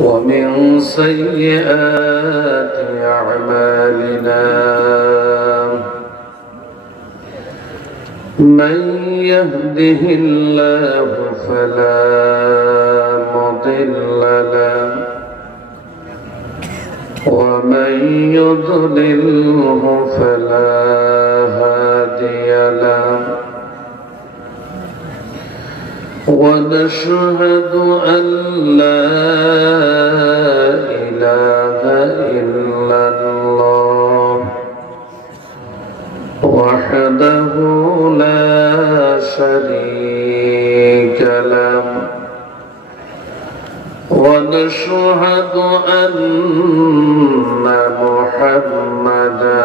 ومن سيئات أعمالنا من يهده الله فلا مضل له ومن يضلله فلا هادي له ونشهد أن لا إله إلا الله وحده لا شريك له ونشهد أن محمدًا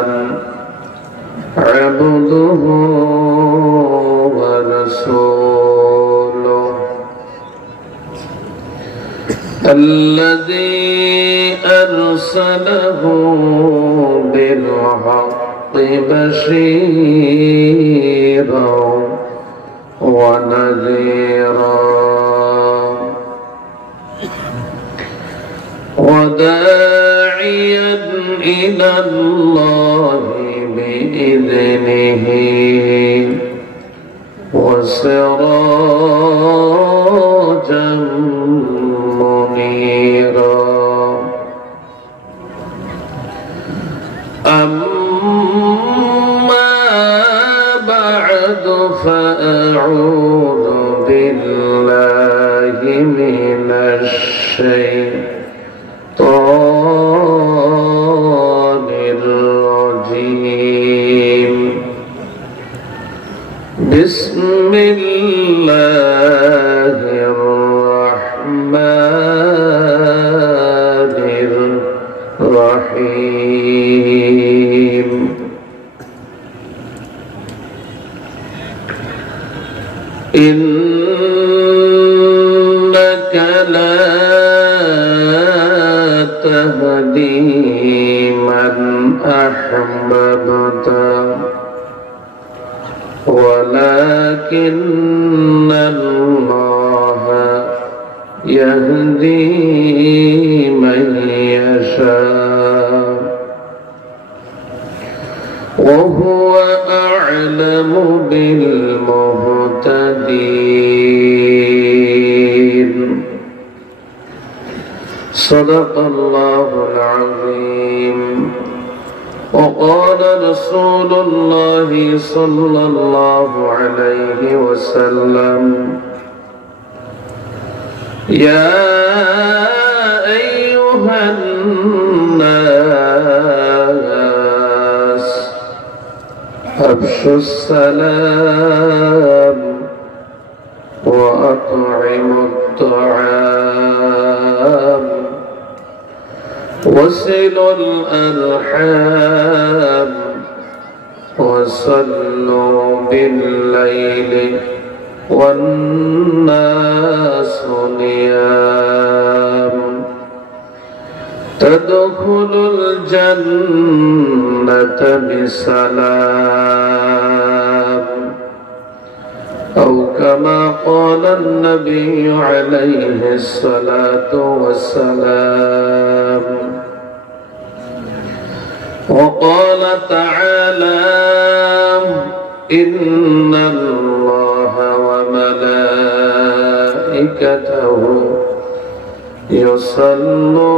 عبده ورسوله الذي أرسله بالحق بشيرا ونذيرا وداعيا إلى الله بإذنه وسراجا منيرا أما بعد فأعوذ بالله من الشيطان الرجيم بسم الله الرحمن الرحيم إنك لا تهدي من أحببت ولكن الله يهدي من يشاء وهو أعلم بالمهتدين صدق الله العظيم وقال رسول الله صلى الله عليه وسلم يا أيها الناس أفشوا السلام وأطعموا الطعام وصلوا الأرحام وصلوا بالليل والناس نيام تدخلوا الجنة بسلام أو كما قال النبي عليه الصلاة والسلام وقال تعالى إن الله وملائكته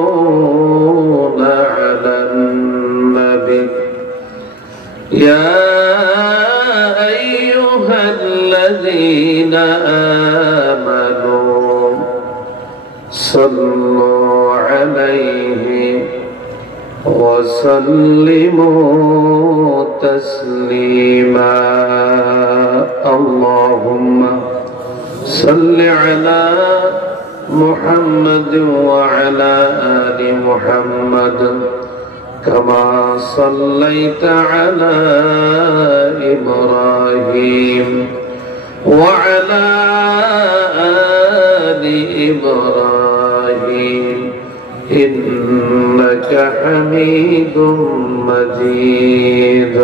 يصلون على النبي يا أيها الذين آمنوا صلوا عليه وسلموا تسليما اللهم صل على محمد وعلى آل محمد كما صليت على إبراهيم وعلى آل إبراهيم إنك حميد مجيد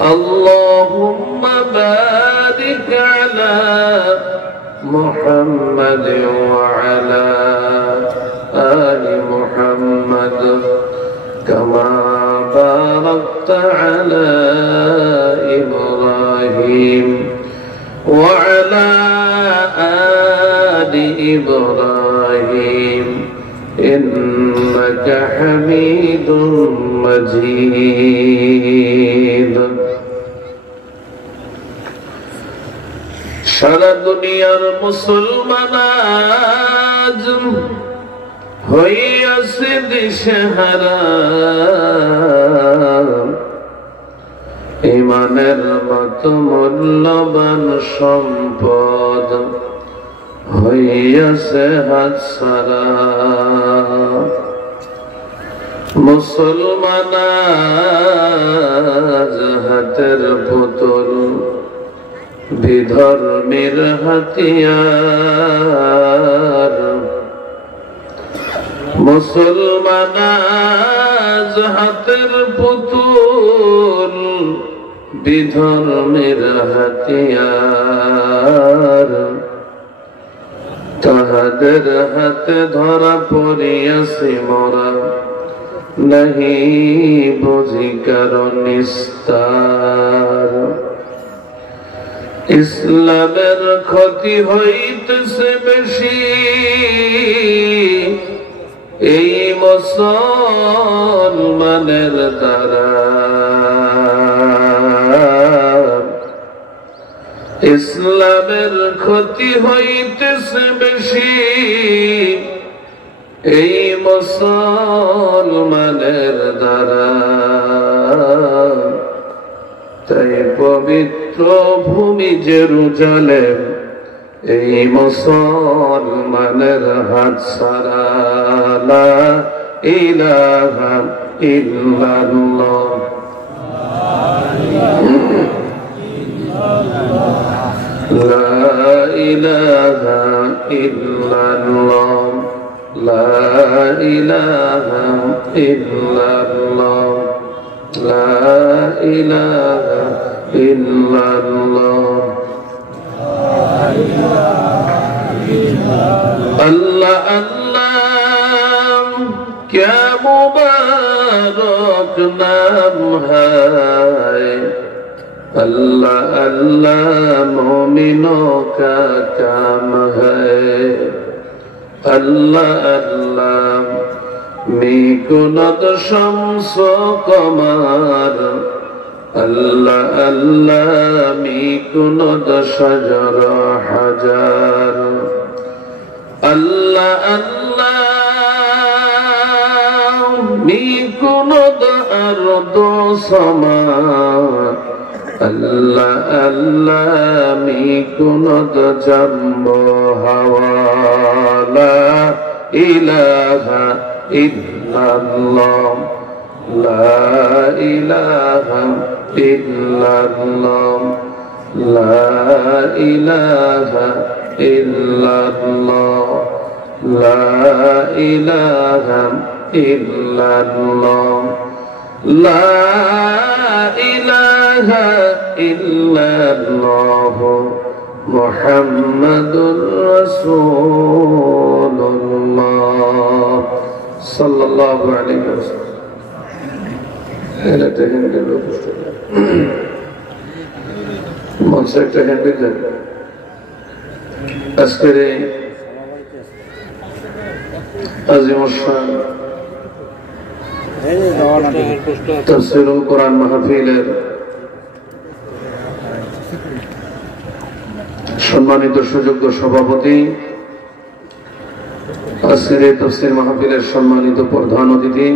اللهم بارك على محمد وعلى آل محمد كما باركت على إبراهيم وعلى آل إبراهيم إنك حميد مجيد সারা দুনিয়ার মুসলমান আজ হইয়াছে দিশেহারা ঈমানের মতো মূল্যবান সম্পদ হইয়াছে হাতছাড়া মুসলমান আজ হাতের পুতুল বিধর্মের হাতিয়ার মুসলমান আজ হাতের পুতুল বিধর্মের হাতিয়ার তাহাদের হাতে ধরা পড়িয়াছি মোরা নাহি বুঝি কারণ নিস্তার ইসলামের ক্ষতি হইতেছে বেশি এই মুসলমানের দ্বারা ইসলামের ক্ষতি হইতেছে বেশি এই মুসলমানের দ্বারা তাই পবিত্র ভূমি জেরুজালেম এই মুসলমানের হাত ছাড়া লা ইলাহা ইল্লাল্লাহ লা ইলাহা ইল্লাল্লাহ লা ইলাহা ইল্লাল্লাহ লা ইলাহা ইল্লাল্লাহ আল্লাহ আল্লাহ क्या मुबारक नाम है अल्लाह अल्लाह मोमिनों का काम है अल्लाह अल्लाह মিকুনত শামস কমার আল্লাহ আল্লাহ মিকুনত শাজার হাজার আল্লাহ আল্লাহ মিকুনত আরদ সমা আল্লাহ আল্লাহ মিকুনত জাম্ব হাওয়ালা ইলাহা illallah la ilaha illallah la ilaha illallah la ilaha illallah la ilaha illallah muhammadur rasulullah sallallahu alaihi wasallam একটা হ্যান্ডেল মঞ্চে একটা হ্যান্ডেল দেন আজকের এই আজিমুশান তাফসীরুল কোরআন মাহফিলের সম্মানিত সুযোগ্য সভাপতি আজকের এই তাফসীর মাহফিলের সম্মানিত প্রধান অতিথি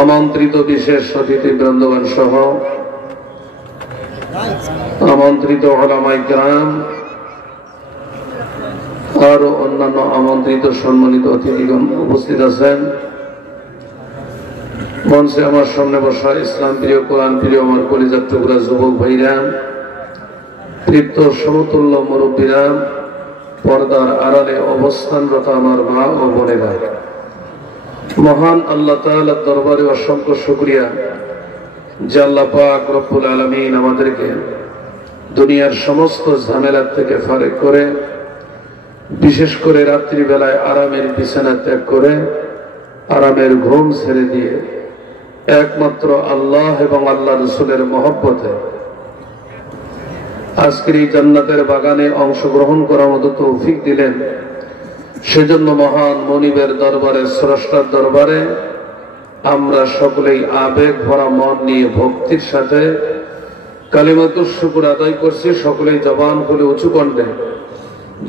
আমন্ত্রিত বিশেষ অতিথি বৃন্দগণ সহ আমন্ত্রিত উলামায়ে কেরাম আর অন্যান্য আমন্ত্রিত সম্মানিত অতিথিগণ উপস্থিত আছেন মঞ্চে আমার সামনে বসা ইসলাম প্রিয় কোরআন প্রিয় আমার কলিজার টুকরা যুবক ভাইরা তৃপ্ত সমতুল্য মুরব্বীরা পর্দার আড়ালে অবস্থানরত আমার মা ও বোনেরা মহান আল্লাহ তাআলার দরবারে অসংখ্য শুকরিয়া যে আল্লাহ পাক রব্বুল আলামিন আমাদেরকে দুনিয়ার সমস্ত ঝামেলা থেকে ফারেক করে, বিশেষ করে রাত্রিবেলায় আরামের বিছানা ত্যাগ করে, আরামের ঘুম ছেড়ে দিয়ে একমাত্র আল্লাহ এবং আল্লাহ রসুলের মহব্বতে আজকের এই জান্নাতের বাগানে অংশগ্রহণ করার মতো তৌফিক দিলেন। সেজন্য মহান মনিবের দরবারে, স্রষ্টার দরবারে আমরা সকলেই আবেগ ভরা মন নিয়ে ভক্তির সাথে কালিমাতুশ শুকর আদায় করছি। সকলেই জবান খুলে উঁচু কণ্ঠে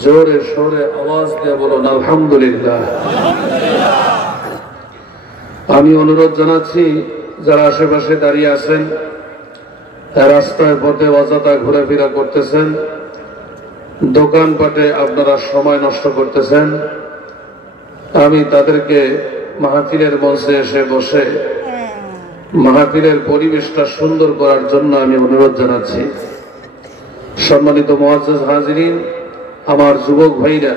জোরে সোরে আওয়াজ দিয়ে বলুন আলহামদুলিল্লাহ। আমি অনুরোধ জানাচ্ছি, যারা আশেপাশে দাঁড়িয়ে আছেন, রাস্তায় পথে অযথা ঘোরাফেরা করতেছেন, দোকানপাটে আপনারা সময় নষ্ট করতেছেন, আমি তাদেরকে মাহফিলের মঞ্চে এসে বসে মাহফিলের পরিবেশটা সুন্দর করার জন্য আমি অনুরোধ জানাচ্ছি। সম্মানিত মুআজ্জাজ হাজিরিন, আমার যুবক ভাইরা,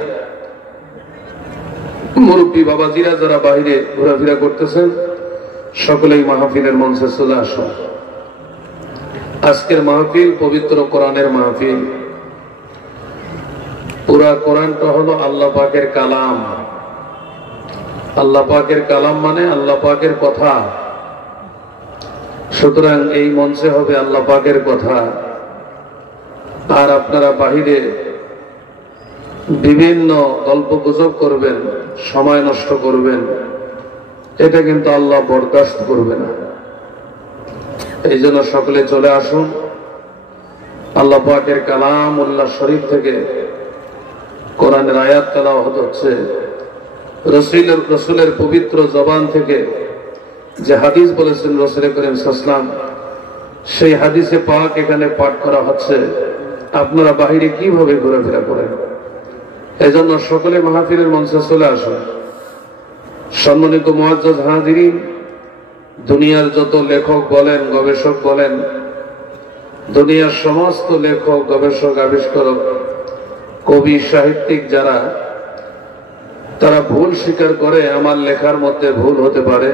মুরব্বী বাবাজিরা যারা বাইরে ঘোরাফেরা করতেছেন, সকলেই মাহফিলের মঞ্চে চলে আসুন। আজকের মাহফিল পবিত্র কোরআনের মাহফিল। পুরা কোরআনটা হলো আল্লাহ পাকের কালাম। আল্লাহ পাকের কালাম মানে আল্লাহ পাকের কথা। সুতরাং এই মঞ্চে হবে আল্লাহ পাকের কথা। আর আপনারা বাহিরে বিভিন্ন গল্প গুজব করবেন, সময় নষ্ট করবেন, এটা কিন্তু আল্লাহ বরদাস্ত করবে না। এই জন্য সকলে চলে আসুন। আল্লাহ পাকের কালাম উল্লাহ শরীফ থেকে কোরআনের আয়াত তেলাওয়াত হচ্ছে। রসুলের পবিত্র জবান থেকে যে হাদিস বলেছেন রাসূল করিম সাল্লাল্লাহু আলাইহি ওয়াসাল্লাম, সেই হাদিসে পাক এখানে পাঠ করা হচ্ছে। আপনারা বাহিরে কিভাবে ঘোরাফেরা করেন? এজন্য সকলে মাহফিলের মঞ্চে চলে আসুন। সম্মানিত মুআজ্জাজ হাজিরিন, দুনিয়ার যত লেখক বলেন, গবেষক বলেন, দুনিয়ার সমস্ত লেখক, গবেষক, আবিষ্কারক, কবি, সাহিত্যিক যারা, তারা ভুল স্বীকার করে। আমার লেখার মধ্যে ভুল হতে পারে,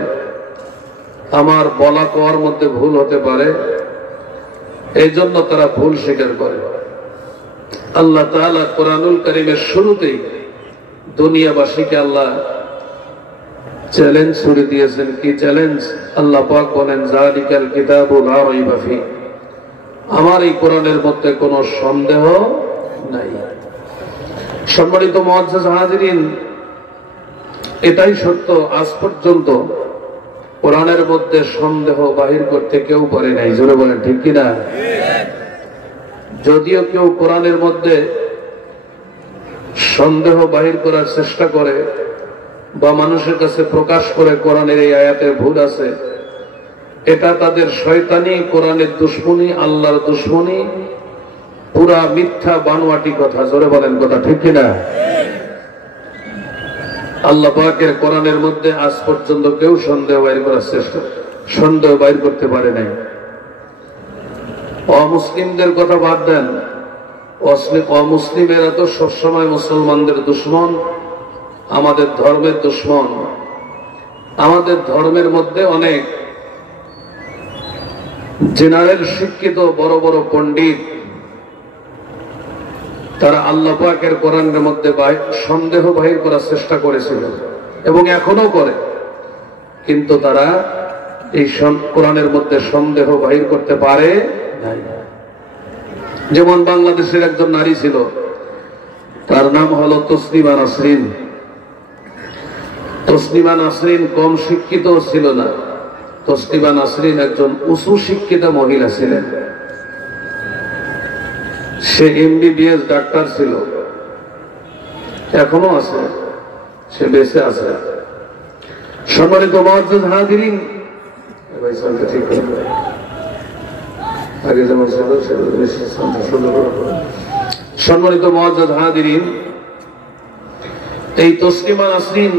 আমার বলা কওয়ার মধ্যে ভুল হতে পারে, এই জন্য তারা ভুল স্বীকার করে। আল্লাহ তাআলা কোরআনুল কারীমের শুরুতেই দুনিয়াবাসীকে আল্লাহ চ্যালেঞ্জ ছুড়ে দিয়েছেন। কি চ্যালেঞ্জ? আল্লাহ পাক বলেন, যালিকাল কিতাবু লা রাইবা ফি, আমার এই কোরআনের মধ্যে কোনো সন্দেহ নাই। সম্মানিত মুআজ্জাজ হাজিরিন, এটাই সত্য, আজ পর্যন্ত কোরআনের মধ্যে সন্দেহ বাহির করতে কেউ পারে নাই। জোরে বলেন ঠিক কিনা? যদিও কেউ কোরআনের মধ্যে সন্দেহ বাহির করার চেষ্টা করে বা মানুষের কাছে প্রকাশ করে কোরআনের এই আয়াতের ভুল আছে, এটা তাদের শয়তানি, কোরআনের দুশ্মনী, আল্লাহর দুশ্মনী, পুরা মিথ্যা বানোয়াটি কথা। জোরে বলেন কথা ঠিক কিনা? আল্লাহ পাকের কোরআনের মধ্যে আজ পর্যন্ত কেউ সন্দেহ বাইর করতে পারে নাই। অমুসলিমদের কথা বাদ দেন, অমুসলিমেরা তো সবসময় মুসলমানদের দুশ্মন, আমাদের ধর্মের দুশ্মন। আমাদের ধর্মের মধ্যে অনেক জেনারেল শিক্ষিত বড় বড় পণ্ডিত, তারা আল্লাহ পাকের কোরআনের মধ্যে সন্দেহ বাহির করার চেষ্টা করেছিল এবং এখনো করে, কিন্তু তারা এই কোরআনের মধ্যে সন্দেহ বাহির করতে পারে নাই। যেমন বাংলাদেশের একজন নারী ছিল, তার নাম হলো তসলিমা নাসরিন। তসলিমা নাসরিন কম শিক্ষিত ছিল না। তসলিমা নাসরিন একজন উঁচু শিক্ষিত মহিলা ছিলেন। সে MBBS ডাক্তার ছিল, এখনো আছে, সে বেঁচে আছে। সম্মানিত মুআজ্জাজ হাজিরিন, সম্মানিত মুআজ্জাজ হাজিরিন, এই তসলিমা নাসরিন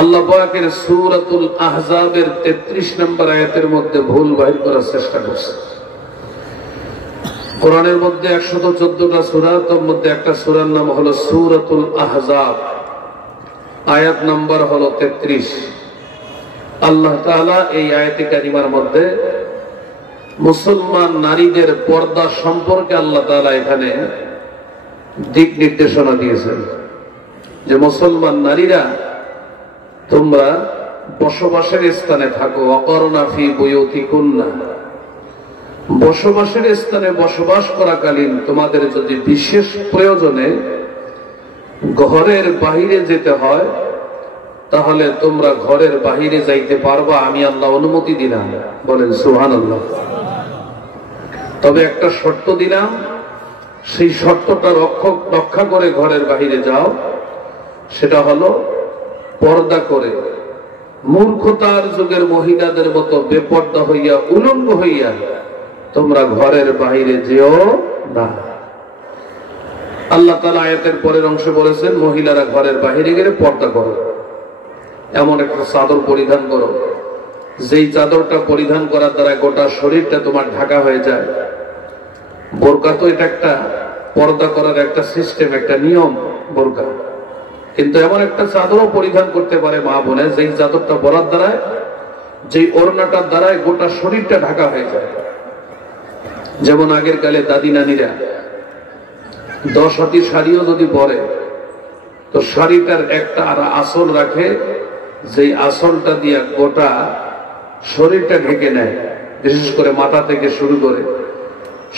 আল্লাহ পাকের সূরাতুল আহজাবের 33 নম্বর আয়াতের মধ্যে ভুল বাহির করার চেষ্টা করছে। কোরআনের মধ্যে 114টা সূরা, তার মধ্যে একটা সূরার নাম হলো সূরাতুল আহজাব, আয়াত নাম্বার হলো 33। আল্লাহ তাআলা এই আয়াতে কারিমার মধ্যে মুসলমান নারীদের পর্দা সম্পর্কে আল্লাহ তাআলা এখানে দিক নির্দেশনা দিয়েছেন যে মুসলমান নারীরা তোমরা বসবাসের স্থানে থাকো, ওয়াকরনা ফি বুয়ুতিকুন্না, বসবাসের স্থানে বসবাস করাকালীন তোমাদের যদি বিশেষ প্রয়োজনে ঘরের বাহিরে যেতে হয় তাহলে তোমরা ঘরের বাহিরে যাইতে পারবা, আমি আল্লাহ অনুমতি দিলাম। বলেন সুবহানাল্লাহ। তবে একটা শর্ত দিলাম, সেই শর্তটা রক্ষা করে ঘরের বাহিরে যাও, সেটা হলো পর্দা করে। মূর্খতার যুগের মহিলাদের মতো বেপর্দা হইয়া উলঙ্গ হইয়া তোমরা ঘরের বাহিরে যেও না। আল্লাহ তাআলা আয়াতের পরের অংশে বলেছেন মহিলারা ঘরের বাহিরে গেলে পর্দা করো, এমন একটা চাদর পরিধান করো যেই চাদরটা পরিধান করার দ্বারা গোটা শরীরটা তোমার ঢাকা হয়ে যায়। বোরকা তো এটা একটা পর্দা করার একটা সিস্টেম, একটা নিয়ম বোরকা, কিন্তু এমন একটা চাদরও পরিধান করতে পারে মা বোনে যেই চাদরটা পরার দ্বারায়, যেই ওড়নাটার দ্বারায় গোটা শরীরটা ঢাকা হয়ে যায়। যেমন আগের কালে দাদি নানিরা 10 হাতি শাড়িও যদি পরে তো শাড়িটার একটা আর আসল রাখে, যেই আসলটা দিয়া গোটা শরীরটা ঢেকে নেয়, বিশেষ করে মাথা থেকে শুরু করে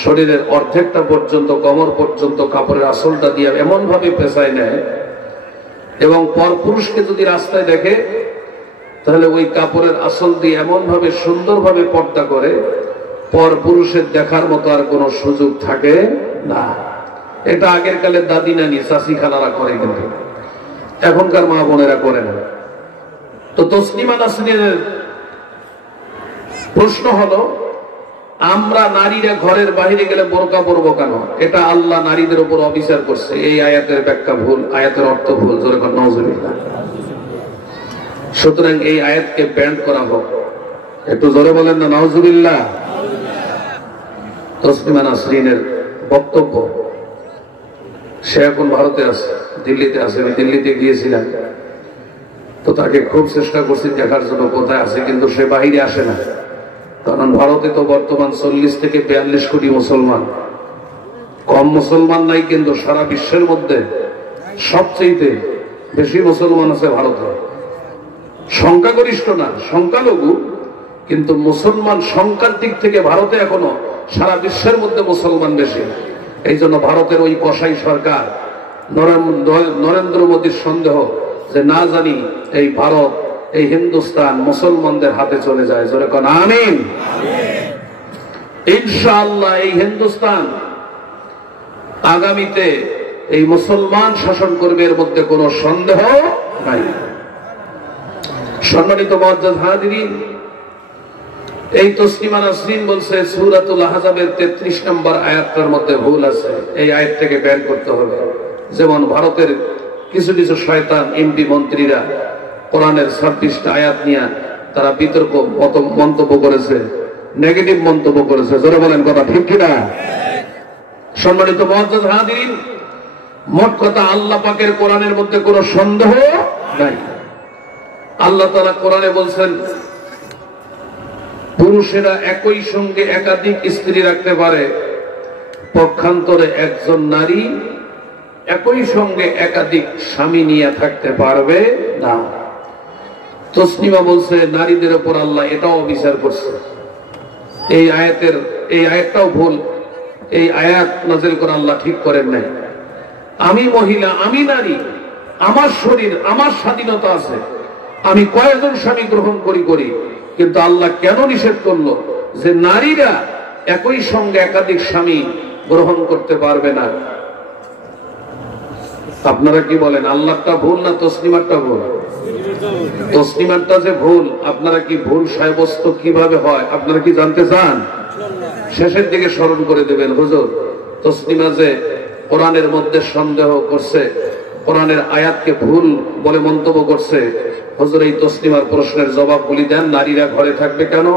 শরীরের অর্ধেকটা পর্যন্ত, কোমর পর্যন্ত কাপড়ের আসলটা দিয়ে এমন ভাবে পেঁচায় নেয়, এবং পর পুরুষকে যদি রাস্তায় দেখে তাহলে ওই কাপড়ের আসল দিয়ে এমন ভাবে সুন্দরভাবে পর্দা করে পর পুরুষের দেখার মতো আর কোনো সুযোগ থাকে না। এটা আগের কালের দাদি নানি চাচি খালারা করে, কিন্তু এখনকার মা বোনেরা করে না। তো তসলিমা নাসরিনের প্রশ্ন হলো, আমরা নারীরা ঘরের বাইরে গেলে বোরকা পরবো কেন? এটা আল্লাহ নারীদের উপর অবিচার করছে। এই আয়াতের ব্যাখ্যা ভুল, আয়াতের অর্থ ভুল। জোরে বলেন নাউজুবিল্লাহ। সুতরাং এই আয়াতকে ব্যান্ড করা হোক। একটু জোরে বলেন না নাউজুবিল্লাহ। তসলিমা নাসরিনের বক্তব্য, সে এখন ভারতে আছে, দিল্লিতে আছে। আমি দিল্লিতে গিয়েছিলাম, তো তাকে খুব চেষ্টা করছি দেখার জন্য কোথায় আছে, কিন্তু সে বাহিরে আসে না। কারণ ভারতে তো বর্তমান 40 থেকে 42 কোটি মুসলমান। কম মুসলমান নাই, কিন্তু সারা বিশ্বের মধ্যে সবচেয়ে বেশি মুসলমান আছে ভারতে। সংখ্যাগরিষ্ঠ না, সংখ্যালঘু, কিন্তু মুসলমান সংখ্যার দিক থেকে ভারতে এখনো সারা বিশ্বের মধ্যে মুসলমান বেশি। এই জন্য ভারতের ওই কসাই সরকার নরেন্দ্র মোদীর সন্দেহ যে না জানি এই ভারত, এই হিন্দুস্তান মুসলমানদের হাতে চলে যায়। জোরে কোন আমিন। ইনশাআল্লাহ এই হিন্দুস্তান আগামীতে এই মুসলমান শাসন করবে, এর মধ্যে কোনো সন্দেহ নাই। সম্মানিত মুআজ্জাজ হাজিরিন, এই তসলিমা নাসরিন বলছে সূরাতুল আহজাবের 33 নম্বর আয়াতটার মধ্যে ভুল আছে, এই আয়াত থেকে ব্যান করতে হবে। যেমন ভারতের কিছু কিছু শয়তান এমপি মন্ত্রীরা কোরআনের 26টা আয়াত নিয়ে তারা বিতর্ক মন্তব্য করেছে, নেগেটিভ মন্তব্য করেছে। জোরে বলেন কথা ঠিক কিনা? সম্মানিত মুআজ্জাজ হাজিরিন, মোট কথা আল্লাহ পাকের কোরআনের মধ্যে কোনো সন্দেহ নাই। আল্লাহ তাআলা কোরআনে বলছেন পুরুষেরা একই সঙ্গে একাধিক স্ত্রী রাখতে পারে, পক্ষান্তরে একজন নারী একই সঙ্গে একাধিক স্বামী নিয়ে থাকতে পারবে না। তসলিমা বলছে নারীদের উপর আল্লাহ এটাও বিচার করছে। এই আয়াতটাও ভুল। এই আয়াত নাযিল করে আল্লাহ ঠিক করেন নাই। আমি মহিলা, আমি নারী, আমার শরীর, আমার স্বাধীনতা আছে, আমি কয়েকজন স্বামী গ্রহণ করি, কিন্তু আল্লাহ কেন নিষেধ করলো যে নারীরা একই সঙ্গে একাধিক স্বামী গ্রহণ করতে পারবে না? আপনারা কি বলেন, আল্লাহটা ভুল না তসলিমারটা ভুল? তসলিমারটা যে ভুল, আপনারা কি ভুল সাব্যস্ত কিভাবে হয় আপনারা কি জানতে চান? শেষের দিকে স্মরণ করে দেবেন। হুজুর, তসলিমা যে কোরআনের মধ্যে সন্দেহ করছে, কোরআনের আয়াতকে ভুল বলে মন্তব্য করছে, হুজুর এই তসলিমার প্রশ্নের জবাব বলি দেন। নারীরা ঘরে থাকবে কেন?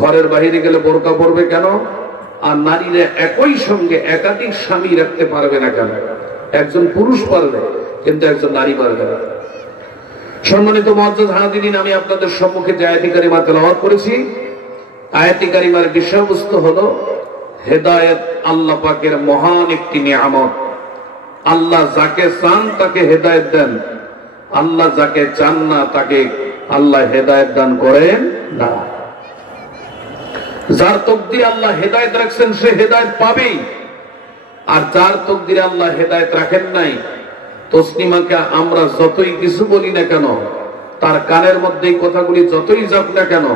ঘরের বাইরে গেলে বোরকা পরবে কেন? আর নারীরা একই সঙ্গে একাধিক স্বামী রাখতে পারবে না কেন? একজন পুরুষ পারবে, কিন্তু একজন নারী পারবে না। সম্মানিত মুআজ্জাজ হাজিরিন, আমি আপনাদের সম্মুখে যে আয়াত কারিমা তেলাওয়াত করেছি আয়াতে কারিমার বিষয়বস্তু হলো হেদায়েত আল্লাহ পাকের মহান একটি নিয়ামত। আল্লাহ যাকে চান তাকে হেদায়েত দেন, আল্লাহ যাকে চান না তাকে আল্লাহ হেদায়েত দান করেন না। যার তকদিরে আল্লাহ হেদায়েত রাখছেন সে হেদায়েত পাবেই, আর যার তকদিরে আল্লাহ হেদায়েত রাখেন নাই, তসলিমাকে আমরা যতই কিছু বলি না কেন, তার কানের মধ্যে এই কথাগুলি যতই যাক না কেন,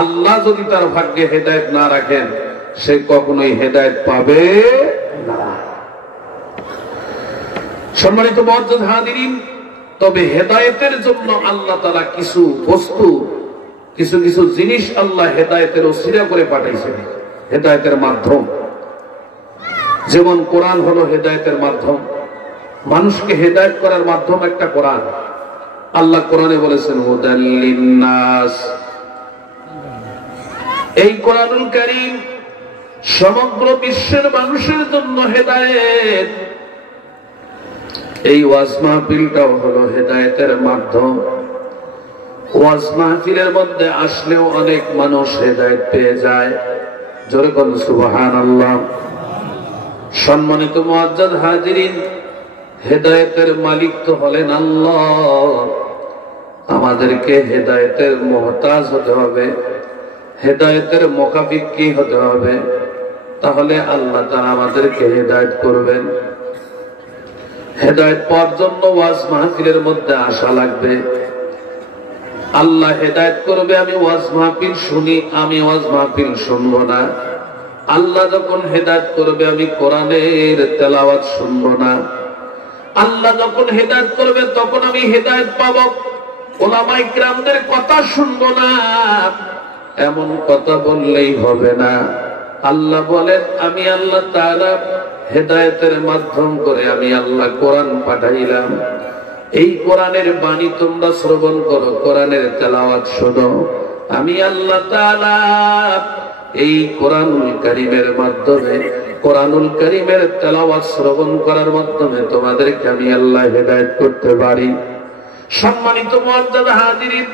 আল্লাহ যদি তার ভাগ্যে হেদায়েত না রাখেন সে কখনোই হেদায়েত পাবে না। সম্মানিত মুআজ্জাজ হাজিরিন, তবে হেদায়েতের জন্য আল্লাহ তাআলা কিছু বস্তু, কিছু কিছু জিনিস আল্লাহ হেদায়েতের ওসিলা করে পাঠাইছেন, হেদায়েতের মাধ্যম। যেমন কোরআন হলো হেদায়েতের মাধ্যম, মানুষকে হেদায়েত করার মাধ্যম একটা কোরআন। আল্লাহ কোরআনে বলেছেন হুদাল লিন্নাস। এই কোরআনুল কারীম সমগ্র বিশ্বের মানুষের জন্য হেদায়েত। এই ওয়াজ মাহফিলটাও হলো হেদায়েতের মাধ্যম। ওয়াজ মাহফিলের মধ্যে আসলেও অনেক মানুষ হেদায়েত পেয়ে যায়। জোরে বলুন সুবহানাল্লাহ। সম্মানিত মুআজ্জাজ হাজিরিন, হেদায়েতের মালিক তো হলেন আল্লাহ। আমাদেরকে হেদায়েতের মুহতাজ হতে হবে, হেদায়েতের মুকাফিক কি হতে হবে, তাহলে আল্লাহ তাআলা আমাদেরকে হেদায়েত করবেন। হেদায়েত পাওয়ার জন্য ওয়াজ মাহফিলের মধ্যে আসা লাগবে। আল্লাহ হেদায়েত করবে, আমি ওয়াজ মাহফিল শুনি, আমি ওয়াজ মাহফিল শুনবো না। আল্লাহ যখন হেদায়েত করবে, আমি কোরআনের তেলাওয়াত শুনবো না। আল্লাহ যখন হেদায়েত করবে তখন আমি হেদায়েত পাবো, উলামায়ে কিরামদের কথা শুনবো না। এমন কথা বললেই হবে না। আল্লাহ বলেন, আমি আল্লাহ তাআলা হেদায়েতের মাধ্যম করে আমি আল্লাহ কোরআন পাঠাইলাম। এই কোরআনের বাণী তোমরা শ্রবণ করো, কোরআনের তেলাওয়াত শোনো। আমি আল্লাহ তাআলা এই কোরআনুল কারীমের মাধ্যমে, কোরআনুল কারীমের তেলাওয়াত শ্রবণ করার মাধ্যমে তোমাদেরকে আমি আল্লাহ হেদায়েত করতে পারি। সম্মানিত মুআজ্জাজ হাজিরিন,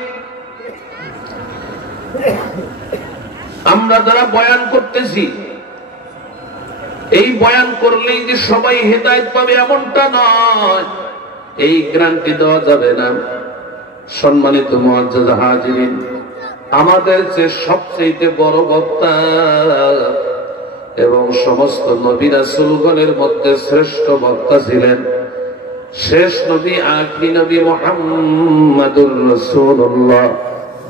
আমরা যারা বয়ান করতেছি, এই বয়ান করলেই যে সবাই হেদায়েত পাবে এমনটা নয়, এই গ্যারান্টি দেওয়া যাবে না। সম্মানিত মুআজ্জাজ হাজিরিন, আমাদের যে সবচেয়ে বড় বক্তা এবং সমস্ত নবী রাসূলগণের মধ্যে শ্রেষ্ঠ বক্তা ছিলেন শেষ নবী, আখিরি নবী মুহাম্মাদুর রাসূলুল্লাহ।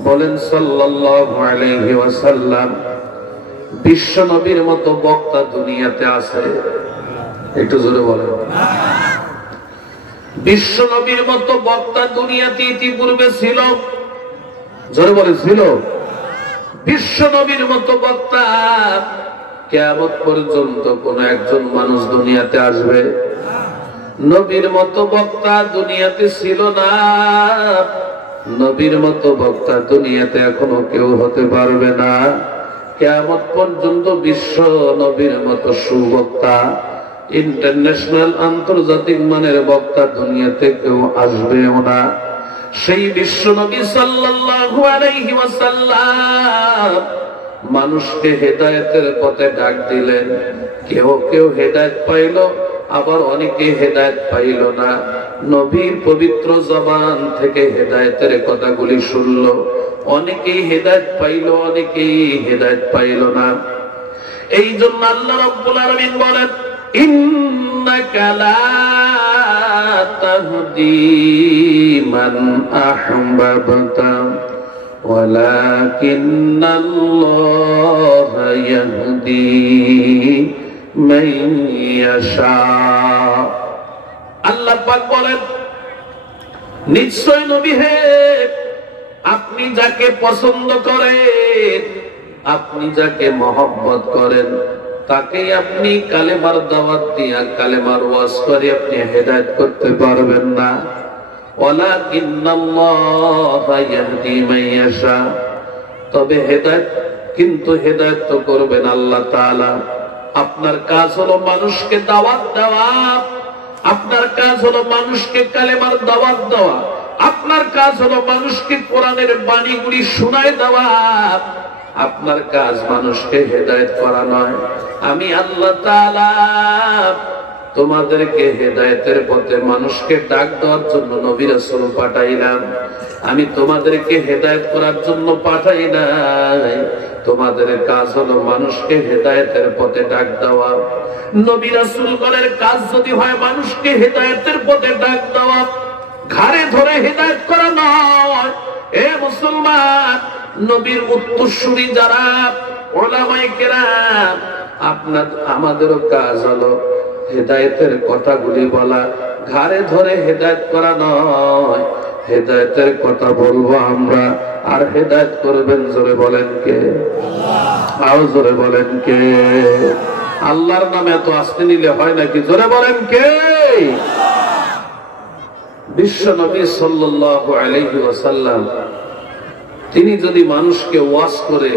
বলেন সাল্লাল্লাহু আলাইহি ওয়াসাল্লাম। বিশ্ব নবীর মতো বক্তা দুনিয়াতে আছে? একটু জোরে বলেন। বিশ্ব নবীর মতো বক্তা দুনিয়াতে ইতিপূর্বে ছিল? জোরে বলে ছিল? বিশ্ব নবীর মতো বক্তা কিয়ামত পর্যন্ত কোন একজন মানুষ দুনিয়াতে আসবে? নবীর মতো বক্তা দুনিয়াতে ছিল না, নবীর মতো বক্তা দুনিয়াতে এখনো কেউ হতে পারবে না। কিয়ামত পর্যন্ত বিশ্ব নবীর মতো সুবক্তা, ইন্টারন্যাশনাল আন্তর্জাতিক মানের বক্তা দুনিয়াতে কেউ আসবেও না। সেই বিশ্ব নবী সাল্লাল্লাহু আলাইহি ওয়াসাল্লাম মানুষকে হেদায়েতের পথে ডাক দিলেন। কেউ কেউ হেদায়েত পাইল, আবার অনেকে হেদায়েত পাইল না। নবীর পবিত্র জবান থেকে হেদায়েতের কথাগুলি শুনলো, অনেকেই হেদায়েত পাইল, অনেকেই হেদায়েত পাইল না। এই জন্য আল্লাহ রাব্বুল আলামিন বলেন, ইন্নাকা লা তাহদি মান আহবাবতা ওয়ালাকিন্নাল্লাহা ইয়াহদি মান ইয়াশা। আল্লাহ পাক বলেন, নিশ্চয় নবী হে, আপনি যাকে পছন্দ করেন, আপনি যাকে মহব্বত করেন, তাকেই আপনি কালেমার দাওয়াত দিয়া, কালেমার ওয়াজ করে আপনি হেদায়েত করতে পারবেন না। ওয়ালাকিন্নাল্লাহা ইয়াহদি মান ইয়াশা। তবে হেদায়েত, কিন্তু হেদায়েত তো করবেন আল্লাহ তাআলা। আপনার কাজ হলো মানুষকে দাওয়াত দেওয়া, আপনার কাজ হলো মানুষকে কালেমার দাওয়াত দেওয়া, আপনার কাজ হলো মানুষকে কোরআনের বাণীগুলি শোনায় দেওয়া। আপনার কাজ মানুষকে হেদায়েত করা নয়। আমি আল্লাহ তাআলা তোমাদেরকে হেদায়েতের পথে মানুষকে ডাক দেওয়ার জন্য নবী রাসূল পাঠাইলাম। আমি তোমাদেরকে হেদায়েত করার জন্য পাঠাই নাই। তোমাদের কাজ হলো মানুষকে হেদায়েতের পথে ডাক দেওয়া। নবী রাসূলগণের কাজ যদি হয় মানুষকে হেদায়েতের পথে ডাক দেওয়া, ঘাড়ে ধরে হেদায়েত করা নয়। এ মুসলমান, নবীর উত্তরসূরি যারা উলামায়ে কেরাম, আমাদেরও কাজ হলো হেদায়েতের কথাগুলি বলা, ঘাড়ে ধরে হেদায়েত করা নয়। হেদায়েতের কথা বলবো আমরা, আর হেদায়েত করবেন জোরে বলেন কে? আরো জোরে বলেন কে? আল্লাহর নামে এত আস্তে নিলে হয় নাকি? জোরে বলেন কে? বিশ্ব নবী সাল্লাল্লাহু আলাইহি ওয়াসাল্লাম তিনি যদি মানুষকে ওয়াজ করে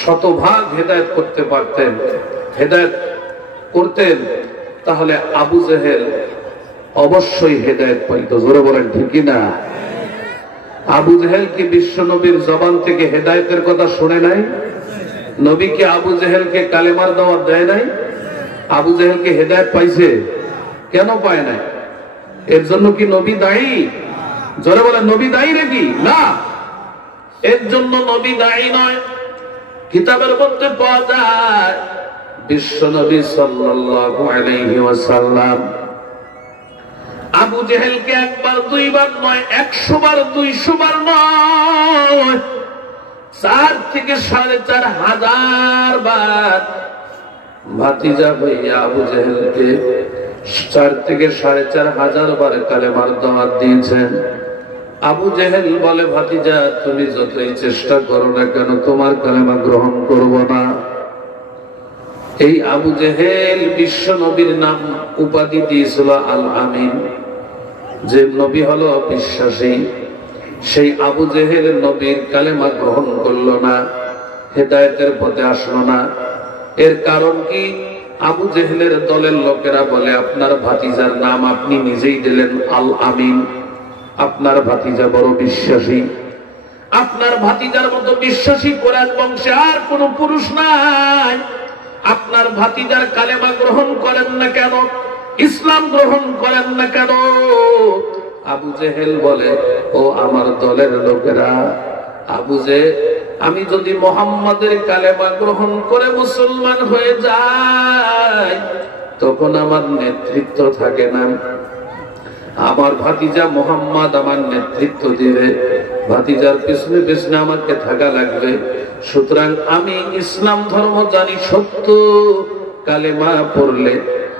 শতভাগ হেদায়েত করতে পারতেন, হেদায়েত করতেন, তাহলে আবু জেহেল অবশ্যই হেদায়েত পাইত। জোরে বলেন ঠিক না? আবু জেহেল কি বিশ্ব নবীর জবান থেকে হেদায়েতের কথা শুনে নাই? নবী কি আবু জেহেলকে কালেমার দাওয়াত দেয় নাই? আবু জেহেলকে হেদায়েত পাইছে? কেন পায় নাই? এর জন্য কি নবী দায়ী? জোরে বলেন, নবী দায়ী নাকি? না, এর জন্য নবী দায়ী নয়। কিতাবের মধ্যে পাওয়া যায় বিশ্ব নবী সাল্লাল্লাহু আলাইহি ওয়াসাল্লাম আবু জেহেলকে একবার দুইবার নয়, 100 বার 200 বার নয়, 4 থেকে 4,500 বার ভাতিজা হইয়া আবু জেহেলকে 4 থেকে 4,500 বার কালেমার দাওয়াত দিয়েছেন। আবু জেহেল বলে, ভাতিজা তুমি যতই চেষ্টা করো না কেন তোমার কালেমা গ্রহণ করব না। এই আবু জেহেল বিশ্ব নবীর নাম উপাধি দিয়েছিল আল আমিন, যে নবী হলো বিশ্বাসী। সেই আবু জেহেল নবীর কালেমা গ্রহণ করলো না, হেদায়েতের পথে আসলো না। এর কারণ কি? আবু জেহেলের দলের লোকেরা বলে, আপনার ভাতিজার নাম আপনি নিজেই দিলেন আল আমিন, আপনার ভাতিজা বড় বিশ্বাসী। আপনার ভাতিজার মতো বিশ্বাসী কুরআন বংশে আর কোন পুরুষ নাই। আপনার ভাতিজার কালেমা গ্রহণ করেন না কেন? ইসলাম গ্রহণ করেন না কেন? আবু জেহেল বলে, ও আমার দলের লোকেরা, আবু জেহেল, আমি যদি মুহাম্মাদের কালেমা গ্রহণ করে মুসলমান হয়ে যাই তখন আমার নেতৃত্ব থাকে না। আমার ভাতিজা মুহাম্মদ আমার নেতৃত্ব দিবে, ভাতিজার পিছনে পিছনে আমাকে থাকা লাগবে। সুতরাং আমি ইসলাম ধর্ম জানি সত্য, কালেমা পড়লে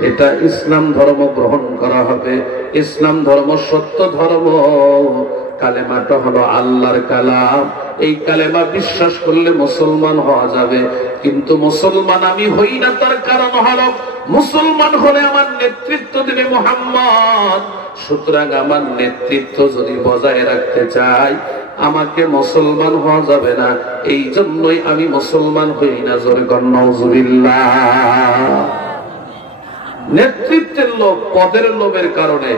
এটা ইসলাম ধর্ম গ্রহণ করা হবে। ইসলাম ধর্ম সত্য ধর্ম, কালেমাটা হলো আল্লাহর কালাম। এই কালেমা বিশ্বাস করলে মুসলমান হওয়া যাবে। কিন্তু মুসলমান আমি হই না, তার কারণ হলো মুসলমান হলে আমার নেতৃত্ব দিবে মুহাম্মদ। সুতরাং আমার নেতৃত্ব যদি বজায় রাখতে চাই আমাকে মুসলমান হওয়া যাবে না। এই জন্যই আমি মুসলমান হই না। জোরে কর নাউজুবিল্লাহ। নেতৃত্বের লোভ, পদের লোভের কারণে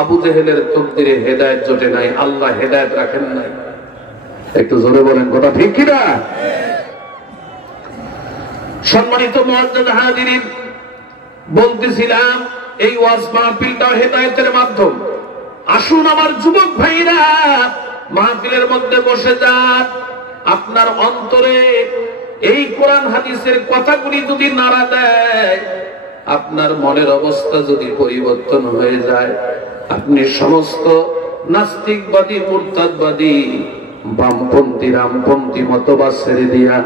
আবু জেহেলের তকদিরে হেদায়েত জোটে নাই, আল্লাহ হেদায়েত রাখেন নাই। একটু জোরে বলেন, কথা ঠিক কিনা? সম্মানিত মুআজ্জাজ হাজিরিন, বলতেছিলাম এই ওয়াজ মাহফিলটা হেদায়েতের মাধ্যম। আসুন আমার যুবক ভাইরা, মাহফিলের মধ্যে বসে যান। আপনার অন্তরে এই কোরআন হাদিসের কথাগুলি যদি নাড়া দেয়, আপনার মনের অবস্থা যদি পরিবর্তন হয়ে যায়, আপনি সমস্ত নাস্তিকবাদী, মুরতাদবাদী, বামপন্থী, রামপন্থী মতবাদ ছেড়ে দিয়া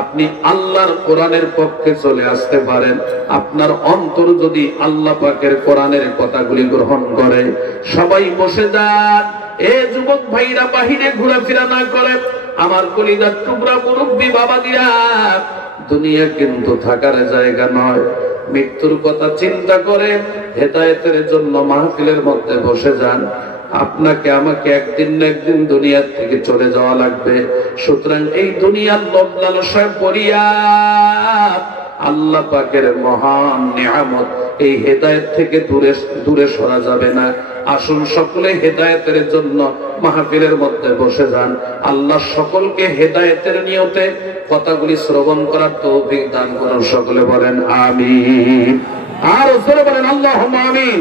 আপনি আল্লাহর কোরআনের পক্ষে চলে আসতে পারেন। আপনার অন্তর যদি আল্লাহ পাকের কোরআনের কথাগুলি গ্রহণ করে। সবাই বসে যান। এ যুবক ভাইরা বাহিরে ঘোরাফেরা না করে, আমার কলিজার টুকরা মুরব্বী বাবা দিয়া, দুনিয়া কিন্তু থাকার জায়গা নয়। মৃত্যুর কথা চিন্তা করে হেদায়েতের জন্য মাহফিলের মধ্যে বসে যান। আপনাকে আমাকে একদিন না একদিন দুনিয়ার থেকে চলে যাওয়া লাগবে। সুতরাং এই দুনিয়ার লোভ লালসায় পড়িয়া আল্লাহ পাকের মহান নিয়ামত এই হেদায়েত থেকে দূরে সরা যাবে না। আসুন সকলে হেদায়েতের জন্য মাহফিলের মধ্যে বসে যান। আল্লাহ সকলকে হেদায়েতের নিয়তে কথাগুলি শ্রবণ করার তৌফিক দান করুন। সকলে বলেন আমিন। আর জোরে বলেন আল্লাহুম্মা আমিন।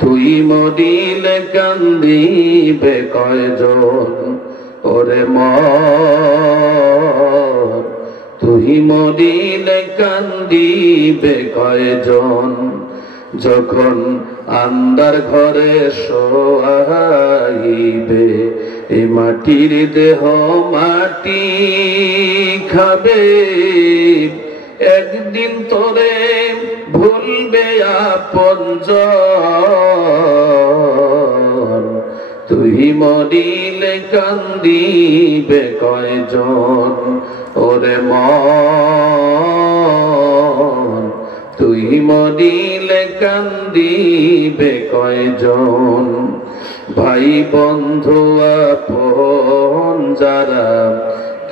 তুই মরিলে কান্দিবে কয়জন ওরে মন, তুই মরিলে কান্দিবে কয়জন, যখন আন্ধার ঘরে শোয়াইবে এই মাটির দেহ মাটি খাবে, একদিন তোরে ভুলবে আপনজন, তুই মরিলে কান্দিবে কয়জন ওরে মন, তুই মরিলে কান্দিবে কয়জন। ভাই বন্ধু আপন যারা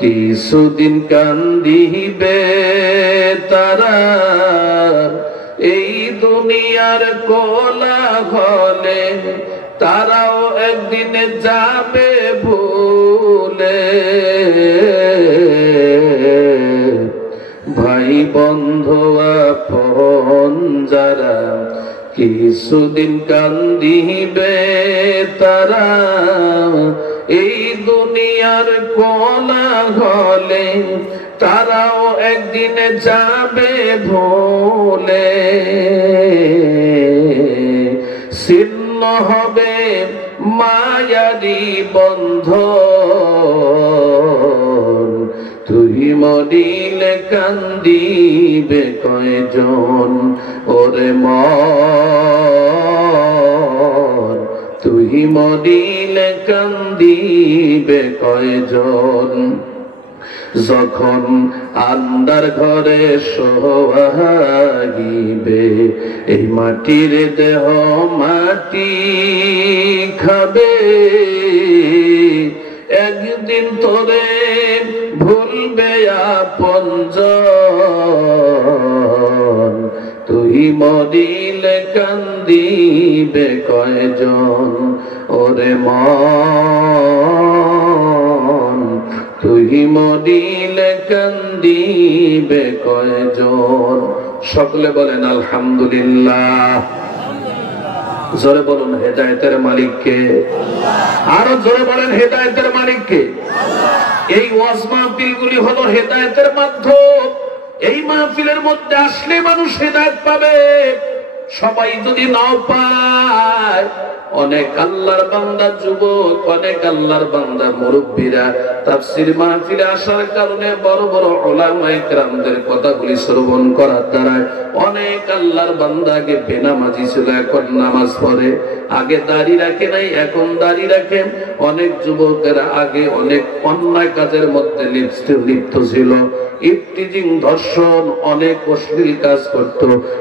কিছুদিন কান্দিবে তারা, এই দুনিয়ার কোলাহলে তারাও একদিন যাবে ভুলে। ভাই বন্ধু আপন যারা কিছুদিন কান্দিবে তারা, এই দুনিয়ার কোলাহলে তারাও একদিন যাবে ভুলে। ছিন্ন হবে মায়ারি বন্ধন, তুই মরিলে কান্দিবে কয়জন ওরে মন, তুই মরিলে কান্দিবে কয়জন, যখন আন্ধার ঘরে শোয়াইবে এই মাটির দেহ মাটি খাবে, একদিন তোরে ভুলবে আপনজন, তুই মরিলে কান্দিবে কয়জন ওরে মন, তুই মরিলে কান্দিবে কয়জন। সকলে বলেন আলহামদুলিল্লাহ। জোরে বলুন হেদায়েতের মালিককে। আরো জোরে বলেন হেদায়েতের মালিককে। এই ওয়াজ মাহফিলগুলি হলো হেদায়েতের মাধ্যম। এই মাহফিলের মধ্যে আসলে মানুষ হেদায়েত পাবে। সবাই যদি নাও পায়, অনেক আল্লাহর বান্দা যুবক, অনেক আল্লাহর বান্দা মুরব্বীরা তাফসীর মাহফিলে আসার কারণে বড় বড় উলামায়ে কেরামদের কথাগুলি শ্রবণ করার দ্বারা অনেক আল্লাহর বান্দাকে বেনামাজি ছিল, এখন নামাজ পড়ে। আগে দাড়ি রাখে নাই, এখন দাড়ি রাখে। অনেক যুবকেরা আগে অনেক অন্যায় কাজের মধ্যে লিপ্ত ছিল, ইফতিজিং, ধর্ষণ, অনেক অশ্লীল কাজ করত।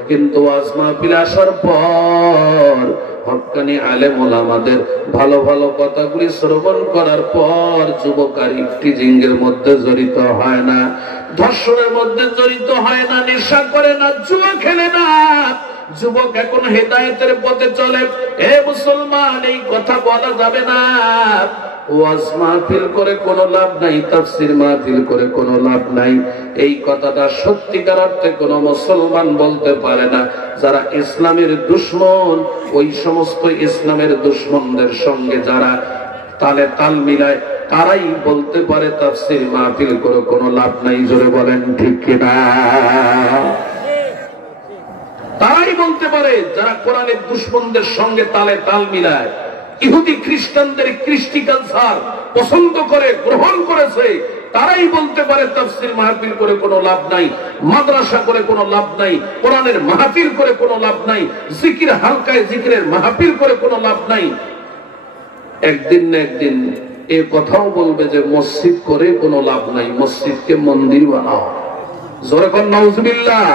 কিন্তু ওয়াজ মাহফিলে আসার পর, হক্কানি আলেম ওলামাদের ভালো ভালো কথাগুলি শ্রবণ করার পর যুবক আর ইফতিজিং এর মধ্যে জড়িত হয় না, ধর্ষণের মধ্যে জড়িত হয় না, নেশা করে না, জুয়া খেলে না। যুবক এখন হেদায়েতের পথে চলে। এ মুসলমান, এই কথা বলা যাবে না। ওয়াজ মাহফিল করে কোনো লাভ নাই, তাফসীর মাহফিল করে কোনো লাভ নাই। এই কথাটা সত্যিকার অর্থে কোনো মুসলমান বলতে পারে না। যারা ইসলামের দুশমন, ওই সমস্ত ইসলামের দুশমনদের সঙ্গে যারা তালে তাল মিলায়, তারাই বলতে পারে তাফসীর মাহফিল করে কোনো লাভ নাই। জোরে বলেন ঠিক কিনা? তারাই বলতে পারে যারা কোরআনের দুশমনদের সঙ্গে তালে তাল মিলায়, ইহুদি খ্রিস্টানদের কৃষ্টি কালচার পছন্দ করে, গ্রহণ করেছে, তারাই বলতে পারে তাফসীর মাহফিল করে কোনো লাভ নাই, মাদ্রাসা করে কোনো লাভ নাই, কোরআনের মাহফিল করে কোনো লাভ নাই, জিকির হালকায় জিকিরের মাহফিল করে কোনো লাভ নাই। একদিন না একদিন এ কথাও বলবে যে মসজিদ করে কোনো লাভ নাই, মসজিদকে মন্দির বানাও। জোরে কোন নাউজুবিল্লাহ।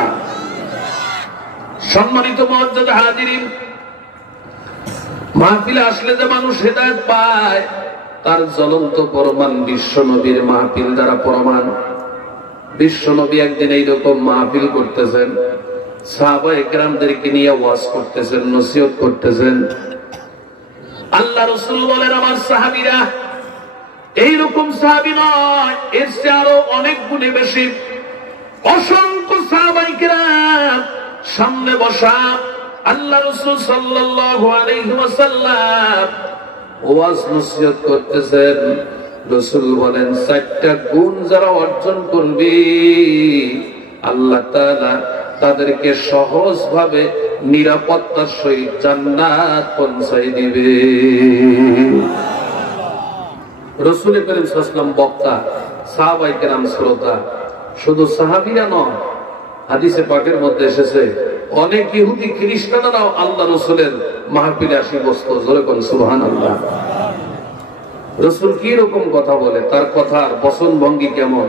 সম্মানিত মুআজ্জাজ হাজিরিন, মাহফিলে আসলে যে মানুষ হেদায়েত পায় তার জ্বলন্ত প্রমাণ বিশ্ব নবীর মাহফিল দ্বারা প্রমাণ। বিশ্ব নবী একদিন এইরকম মাহফিল করতেছেন, সাহাবায়ে কেরামদেরকে নিয়ে ওয়াজ করতেছেন, নসিহত করতেছেন। আল্লাহ রাসূল বলেন আমার সাহাবীরা এইরকম সাহাবী নয়, এর চেয়ে আরো অনেক গুণে বেশি। অসংখ্য সাহাবায়ে কেরাম সামনে বসা, আল্লাহ রাসূল সাল্লাল্লাহু আলাইহি ওয়াসাল্লাম ওয়াজ নসিহত করতেছেন। রাসূল বলেন চারটা গুণ যারা অর্জন করবে আল্লাহ তাআলা তাদেরকে সহজভাবে নিরাপত্তার সহিত জান্নাত পৌঁছাই দিবে। রাসূল করিম সাল্লাল্লাহু আলাইহি ওয়াসাল্লাম বক্তা, সাহাবায়ে কেরাম শ্রোতা। শুধু সাহাবীরা নয়, হাদিসে পাকের মধ্যে এসেছে অনেক ইহুদি খ্রিস্টানরাও আল্লাহ রাসূলের মাহফিলে আসি বসত। জোরে বলেন সুবহানাল্লাহ। রাসূল কি রকম কথা বলে, তার কথার বচন ভঙ্গি কেমন,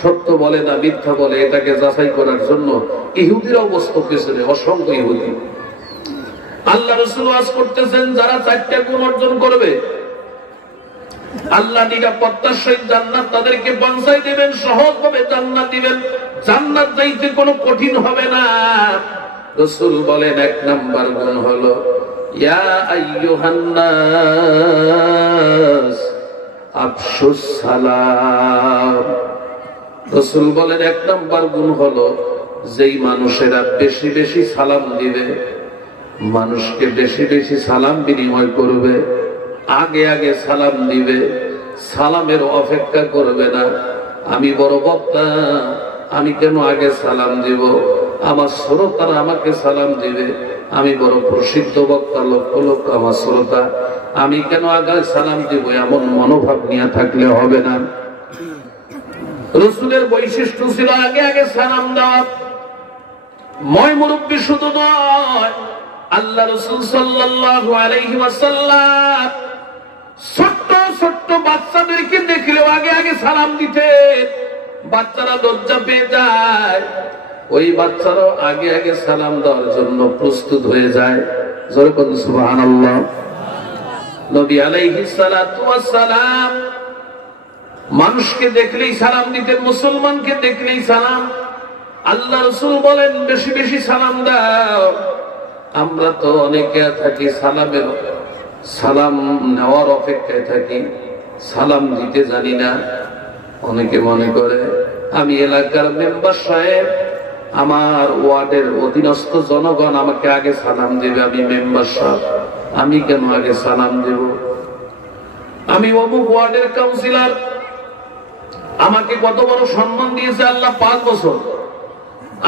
সত্য বলে না মিথ্যা বলে, এটাকে যাচাই করার জন্য ইহুদিরাও বসত পেছনে, অসংখ্য ইহুদি। আল্লাহ রাসূল ওয়াজ করতেছেন যারা চারটা গুণ অর্জন করবে আল্লাহ নিরাপত্তার সহিত জান্নাত তাদেরকে পৌঁছাই দিবেন, সহজভাবে জান্নাত দিবেন, জান্নাত যাইতে কোনো কঠিন হবে না। রাসূল বলেন এক নাম্বার গুণ হলো ইয়া আইয়ুহান নাস আফশুস সালাম। রাসূল বলেন এক নাম্বার গুণ হলো যেই মানুষেরা বেশি বেশি সালাম দিবে, মানুষকে বেশি বেশি সালাম বিনিময় করবে, আগে আগে সালাম দিবে, সালামের অপেক্ষা করবে না। আমি বড় বক্তা, আমি কেন আগে সালাম দিব, আমার শ্রোতারা আমাকে সালাম দিবে, আমি বড় প্রসিদ্ধ বক্তা, লক্ষ লক্ষ আমার শ্রোতা, আমি কেন আগে সালাম দিব, এমন মনোভাব নিয়ে থাকলে হবে না। রাসূলের বৈশিষ্ট্য ছিল আগে আগে সালাম দেওয়া। ময় মুরব্বী শুধু নয়, আল্লাহ রাসূল সাল্লাল্লাহু আলাইহি ওয়াসাল্লাম ছোট্ট ছোট্ট বাচ্চাদেরকে দেখলেও আগে আগে সালাম দিতেন। বাচ্চারা লজ্জা পেয়ে যায়, ওই বাচ্চারাও আগে আগে সালাম দেওয়ার জন্য প্রস্তুত হয়ে যায়। জোরে বলুন সুবহানাল্লাহ। নবী আলাইহিস সালাতু ওয়াস সালাম মানুষকে দেখলেই সালাম দিতেন, মুসলমানকে দেখলেই সালাম। আল্লাহ রাসূল বলেন বেশি বেশি সালাম দাও। আমরা তো অনেকে থাকি সালামের সালাম নেওয়ার অপেক্ষায় থাকি, সালাম দিতে জানি না। অনেকে মনে করে আমি এলাকার মেম্বার সাহেব, আমার ওয়ার্ডের অধীনস্থ জনগণ আমাকে আগে সালাম দেবে, আমি মেম্বার সাহেব, আমি কেন আগে সালাম দেব? আমি অমুক ওয়ার্ডের কাউন্সিলর, আমাকে কত বড় সম্মান দিয়েছে আল্লাহ 5 বছর,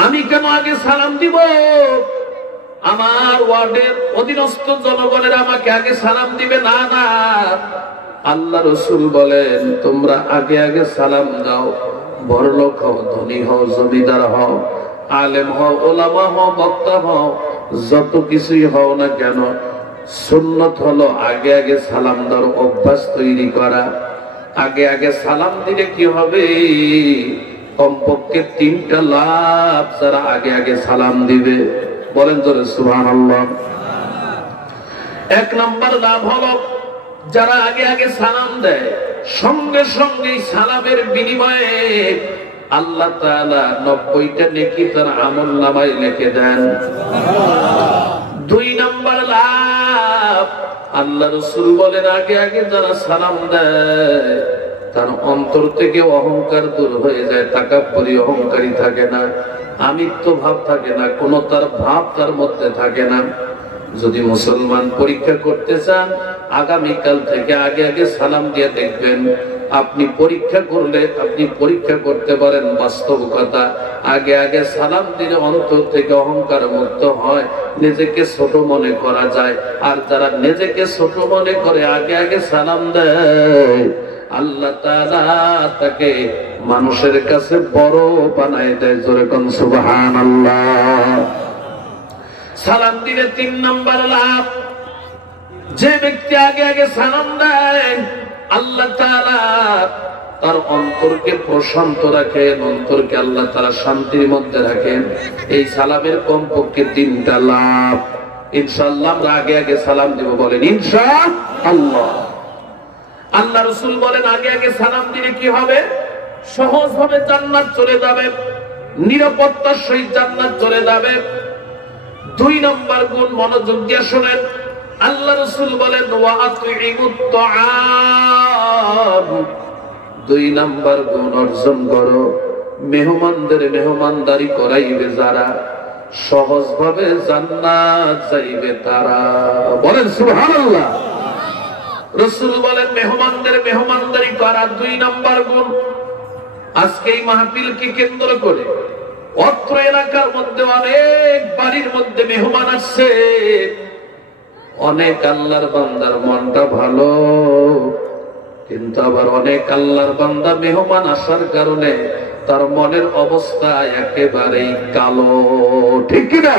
আমি কেন আগে সালাম দিব? আমার ওয়ার্ডের অধীনস্থ জনগণের আমাকে আগে সালাম দিবে না। না, আল্লাহ রাসূল বলেন তোমরা আগে আগে সালাম দাও। বড়লোক হও, ধনী হও, জমিদার হও, আলেম হও, ওলামা হও, বক্তা হও, যত কিছুই হও না কেন, সুন্নত হলো আগে আগে সালাম দেওয়ার অভ্যাস তৈরি করা। আগে আগে সালাম দিলে কি হবে? কমপক্ষে 3টা লাভ যারা আগে আগে সালাম দিবে। বলেন জোরে সুবহানাল্লাহ। 1 নম্বর লাভ হলো যারা আগে আগে সালাম দেয়, সঙ্গে সঙ্গে সালামের বিনিময়ে আল্লাহ তাআলা 90টা নেকি তার আমলনামায় লিখে দেন। 2 নম্বর লাভ, আল্লাহ রাসূল বলেন আগে আগে যারা সালাম দেয় তার অন্তর থেকে অহংকার দূর হয়ে যায়, তাকাব্বুরি অহংকারী থাকে না, আমিত্ব ভাব থাকে না, কোন তার ভাব তার মধ্যে থাকে না। যদি মুসলমান পরীক্ষা করতে চান, আগামীকাল থেকে আগে আগে সালাম দিয়ে দেখবেন। আপনি পরীক্ষা করলে আপনি পরীক্ষা করতে পারেন বাস্তব কথা, আগে আগে সালাম দিলে অন্তর থেকে অহংকার মুক্ত হয়, নিজেকে ছোট মনে করা যায়। আর যারা নিজেকে ছোট মনে করে আগে আগে সালাম দেয়, আল্লাহ তাআলা তাকে মানুষের কাছে বড় বানায় দেয়। জোরে কোন সুবহানাল্লাহ। সালাম দিলে 3 নম্বর লাভ, যে ব্যক্তি আগে আগে সালাম দেয় আল্লাহ তাআলা তার অন্তরকে প্রশান্ত রাখেন, অন্তরকে আল্লাহ তাআলা শান্তির মধ্যে রাখেন। এই সালামের কমপক্ষে 3টা লাভ। ইনশাআল্লাহ আমরা আগে আগে সালাম দেব, বলেন ইনশাআল্লাহ। আল্লাহ রাসূল বলেন আগে আগে সালাম দিলে কি হবে? সহজভাবে জান্নাত চলে যাবে, নিরাপত্তার সহিত জান্নাত চলে যাবে। 2 নম্বর গুণ, মনোযোগ দিয়ে শুনেন, আল্লাহ রাসূল বলেন ওয়া আতইমুত তাআম, 2 নাম্বার গুণ অর্জন করো, মেহমানদের মেহমানদারি করাইবে যারা সহজভাবে জান্নাত যাইবে তারা। বলেন সুবহানাল্লাহ। রাসূল বলেন মেহমানদের মেহমানদারি করা 2 নাম্বার গুণ। আজকে এই মাহফিলকে কেন্দ্র করে অত্র এলাকার মধ্যে অনেক বাড়ির মধ্যে মেহমান আসছে। অনেক আল্লাহর বান্দার মনটা ভালো, কিন্তু আবার অনেক আল্লাহর বান্দা মেহমান আসার কারণে তার মনের অবস্থা একেবারেই কালো, ঠিক কিনা?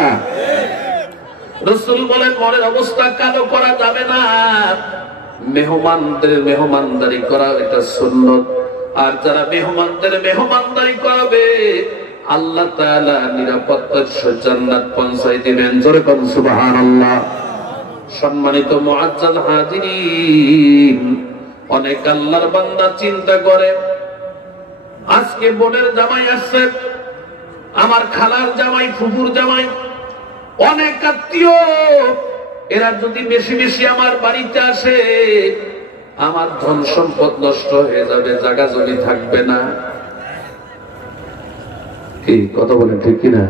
রাসূল বলেন মনের অবস্থা কালো করা যাবে না, মেহমানদের মেহমানদারি করা এটা সুন্নত। আর যারা মেহমানদের মেহমানদারি করবে আল্লাহ তাআলা নিরাপত্তার সহিত জান্নাত পৌঁছায় দিবেন। জোরে বলুন সুবহানাল্লাহ। সম্মানিত মুআজ্জাল হাজিরিন, অনেক আল্লাহর বান্দা চিন্তা করে আজকে বোনের জামাই আসছে, আমার খালার জামাই, ফুফুর জামাই, অনেক আত্মীয়, এরা যদি বেশি বেশি আমার বাড়িতে আসে আমার ধন সম্পদ নষ্ট হয়ে যাবে, জায়গা জমি থাকবে না। কি কথা বলেন ঠিক কিনা?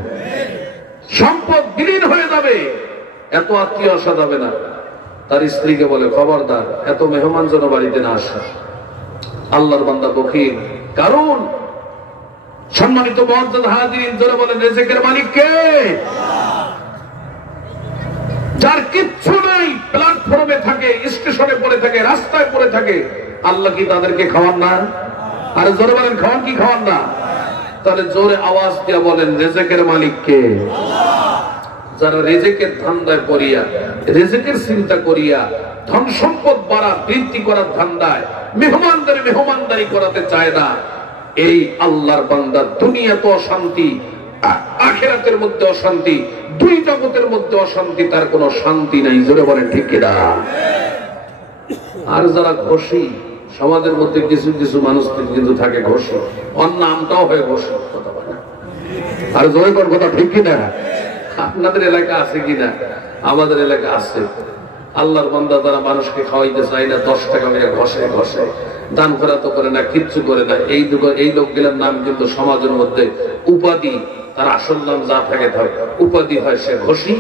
সম্পদ বিলীন হয়ে যাবে, এত আত্মীয় আসা যাবে না। তার স্ত্রীকে বলে খবরদার এত মেহমান যেন বাড়িতে না আসে। আল্লাহর বান্দা বখিল, কারণ সম্মানিত মুআজ্জাল হাজিরিন ধরে বলেন রিজিকের মালিক কে? যার কিচ্ছু নাই, প্ল্যাটফর্মে থাকে, স্টেশনে পড়ে থাকে, রাস্তায় পড়ে থাকে, আল্লাহ কি তাদেরকে খাওয়ান না? আরে জোরে বলেন খাওয়ান কি খাওয়ান না? তাহলে জোরে আওয়াজ দিয়ে বলেন রিজিকের মালিক কে? যারা রিজিকের ধান্দায় পড়িয়া, রিজিকের চিন্তা করিয়া ধন সম্পদ বাড়া বৃদ্ধি করার ধান্দায় মেহমানদের মেহমানদারি করাতে চায় না, এই আল্লাহর বান্দা দুনিয়াতে অশান্তি, আখিরাতের মধ্যে অশান্তি, 2 জগতের মধ্যে অশান্তি, তার কোনো শান্তি নাই। জোরে বলেন ঠিক কিনা? আর যারা ঘষি, সমাজের মধ্যে কিছু কিছু মানুষ কিন্তু থাকে ঘষি, ওর নামটাও হয় ঘষি, কথা বলে। আর জোরে কোন কথা ঠিক কিনা? আপনাদের এলাকা আছে কিনা? আমাদের এলাকা আছে। আল্লাহর বান্দা তারা মানুষকে খাওয়াইতে চায় না, 10 টাকা করে ঘষে ঘষে, দান করা তো করে না, কিচ্ছু করে না। এই লোকগুলোর নাম কিন্তু সমাজের মধ্যে উপাধি, তার আসল নাম যা থাকে থাকে, উপাধি হয় সে ঘষি,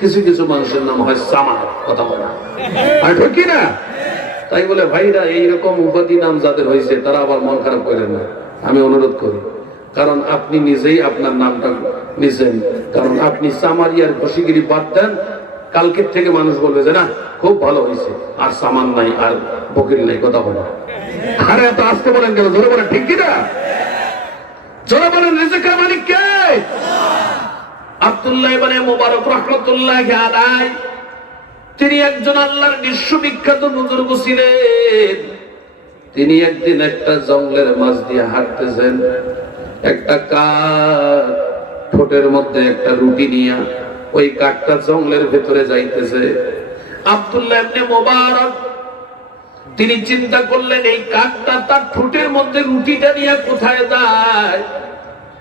কিছু কিছু মানুষের নাম হয় সামার, কথা বলে। আর ঠিক কিনা? তাই বলে ভাইরা এইরকম উপাধি নাম যাদের হয়েছে তারা আবার মন খারাপ করেন না, আমি অনুরোধ করি। কারণ আপনি নিজেই আপনার নামটা নিছেন, কারণ আপনি সামারিয়ার ঘষিগিরি বাদ দেন, কালকের থেকে মানুষ বলবে যে না খুব ভালো হয়েছে, আর সামান নাই, আর বকির নাই, কথা বলে। আরে এত আসতে বলেন কেন? জোরে বলেন ঠিক কিনা? জোরে বলেন রিজিকের মালিক কে? আব্দুল্লাহ ইবনে মুবারক রাহমাতুল্লাহি আলাইহি, তিনি একজন আল্লাহর বিশ্ববিখ্যাত বুজুর্গ ছিলেন। তিনি একদিন একটা জঙ্গলের মাঝ দিয়ে হাঁটতেছেন, একটা কাক ঠোঁটের মধ্যে একটা রুটি নিয়ে ওই কাকটা জঙ্গলের ভেতরে যাইতেছে। আব্দুল্লাহ ইবনে মুবারক তিনি চিন্তা করলেন এই কাকটা তার ঠোঁটের মধ্যে রুটিটা নিয়ে কোথায় যায়।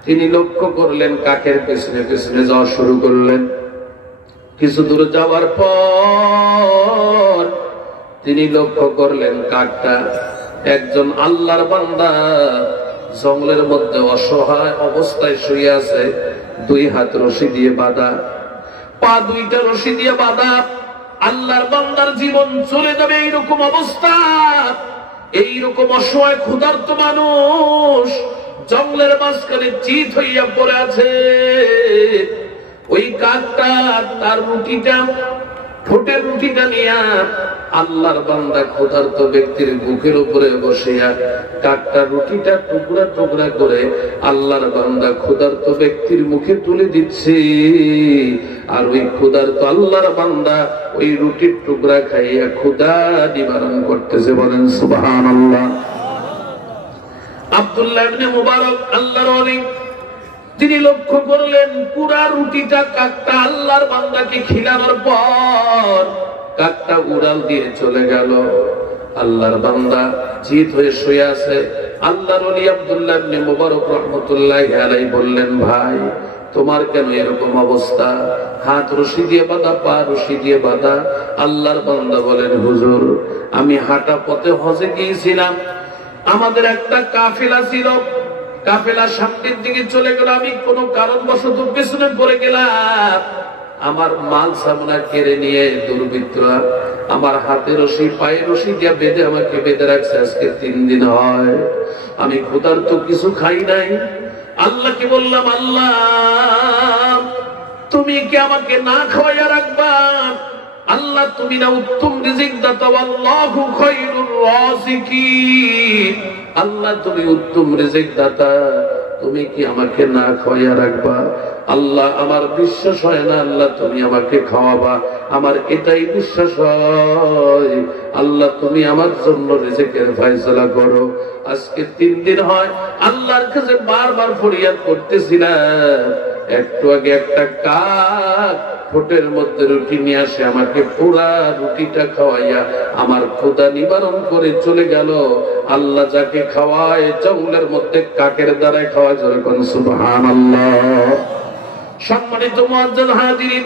তিনি লক্ষ্য করলেন কাকের পেছনে পেছনে যাওয়া শুরু করলেন। কিছু দূর যাওয়ার পর তিনি লক্ষ্য করলেন কাকটা একজন আল্লাহর বান্দা জঙ্গলের মধ্যে অসহায় অবস্থায় শুয়ে আছে, 2 হাত রশি দিয়ে বাঁধা, পা 2টা রশি দিয়ে বাঁধা। আল্লাহর বান্দার জীবন চলে যাবে এইরকম অবস্থা, এইরকম অসহায় ক্ষুধার্ত মানুষ জঙ্গলের মাঝখানে চিত হইয়া পড়ে আছে। ওই কাকটা তার রুটিটা, ঠোঁটের রুটিটা নিয়ে আল্লাহর বান্দা ক্ষুধার্ত ব্যক্তির বুকের উপরে বসিয়া কাকটা রুটিটা টুকরা টুকরা করে আল্লাহর বান্দা ক্ষুধার্ত ব্যক্তির মুখে তুলে দিচ্ছে। আর ওই ক্ষুধার্ত আল্লাহর বান্দা ওই রুটির টুকরা খাইয়া ক্ষুধা নিবারণ করতেছে। বলেন সুবহানাল্লাহ। আব্দুল্লাহ ইবনে মুবারক আল্লাহর ওলি, তিনি লক্ষ্য করলেন পুরা রুটিটা কাকটা আল্লাহর বান্দাকে খিলানোর পর কাকটা উড়াল দিয়ে চলে গেল। আল্লাহর বান্দা চিত হয়ে শুয়ে আছে। আল্লাহর ওলি আব্দুল্লাহ ইবনে মুবারক রাহমাতুল্লাহি আলাইহি বললেন, ভাই তোমার কেন এরকম অবস্থা? হাত রশি দিয়ে বাঁধা, পা রশি দিয়ে বাঁধা। আল্লাহর বান্দা বলেন, হুজুর আমি হাঁটা পথে হজে গিয়েছিলাম, আমাদের একটা কাফেলা ছিল, কাফেলা সামনের দিকে চলে গেল, আমি কোন কারণবশত পেছনে পড়ে গেলাম, আমার মাল সামনা কেড়ে নিয়ে দুর্বৃত্তরা আমার হাতে রশি পায়ে রশি দিয়ে বেঁধে আমাকে বেঁধে রাখছে। আজকে 3 দিন হয়, আমি ক্ষুধার্ত, কিছু খাই নাই। আল্লাহকে বললাম, আল্লাহ তুমি কি আমাকে না খাওয়াইয়া রাখবা? আল্লাহ তুমি না উত্তম রিজিক দাতা, আল্লাহু খায়রুর রাযিকিন, আল্লাহ তুমি উত্তম রিজিক দাতা, তুমি কি আমাকে না খাওয়াইয়া রাখবা? আল্লাহ আমার বিশ্বাস হয় না, আল্লাহ তুমি আমাকে খাওয়াবা, আমার এটাই বিশ্বাস হয়। আল্লাহ তুমি আমার জন্য রিজিকের ফয়সালা করো। আজকে 3 দিন হয় আল্লাহর কাছে বারবার ফরিয়াদ করতেছিলাম। একটু আগে একটা কাক ঠোঁটের মধ্যে রুটি নিয়ে আসে, আমাকে পুরা রুটিটা খাওয়াইয়া আমার ক্ষুধা নিবারণ করে চলে গেল। আল্লাহ যাকে খাওয়ায় জঙ্গলের মধ্যে কাকের দ্বারাই খাওয়ায়, জোরে কোন সুবহানাল্লাহ। সম্মানিত মুআজ্জাল হাজিরিন,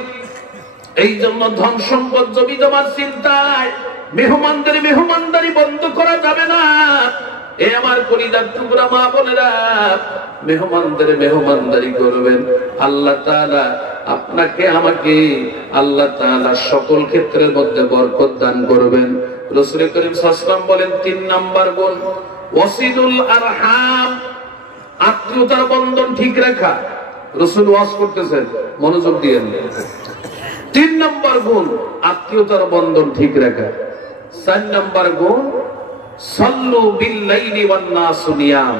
এই জন্য ধন সম্পদ জমি জমার চিন্তায় মেহমানদারি বন্ধ করা যাবে না। এ আমার কলিজার টুকরা মা বোনেরা, মেহমানদারি করবেন। আল্লাহ তাআলা আপনাকে আমাকে আল্লাহ তাআলা সকল ক্ষেত্রের মধ্যে বরকত দান করবেন। রাসূল করিম সাল্লাল্লাহু আলাইহি ওয়াসাল্লাম বলেন 3 নাম্বার গুণ ওয়াসিলুল আরহাম, আত্মীয়তার বন্ধন ঠিক রাখা। রাসূল ওয়াজ করতেছেন, মনোযোগ দিয়েন। 3 নাম্বার গুণ আত্মীয়তার বন্ধন ঠিক রাখা। 4 নাম্বার গুণ সাল্লু বিল লাইলি ওয়ান নাসু নিয়াম,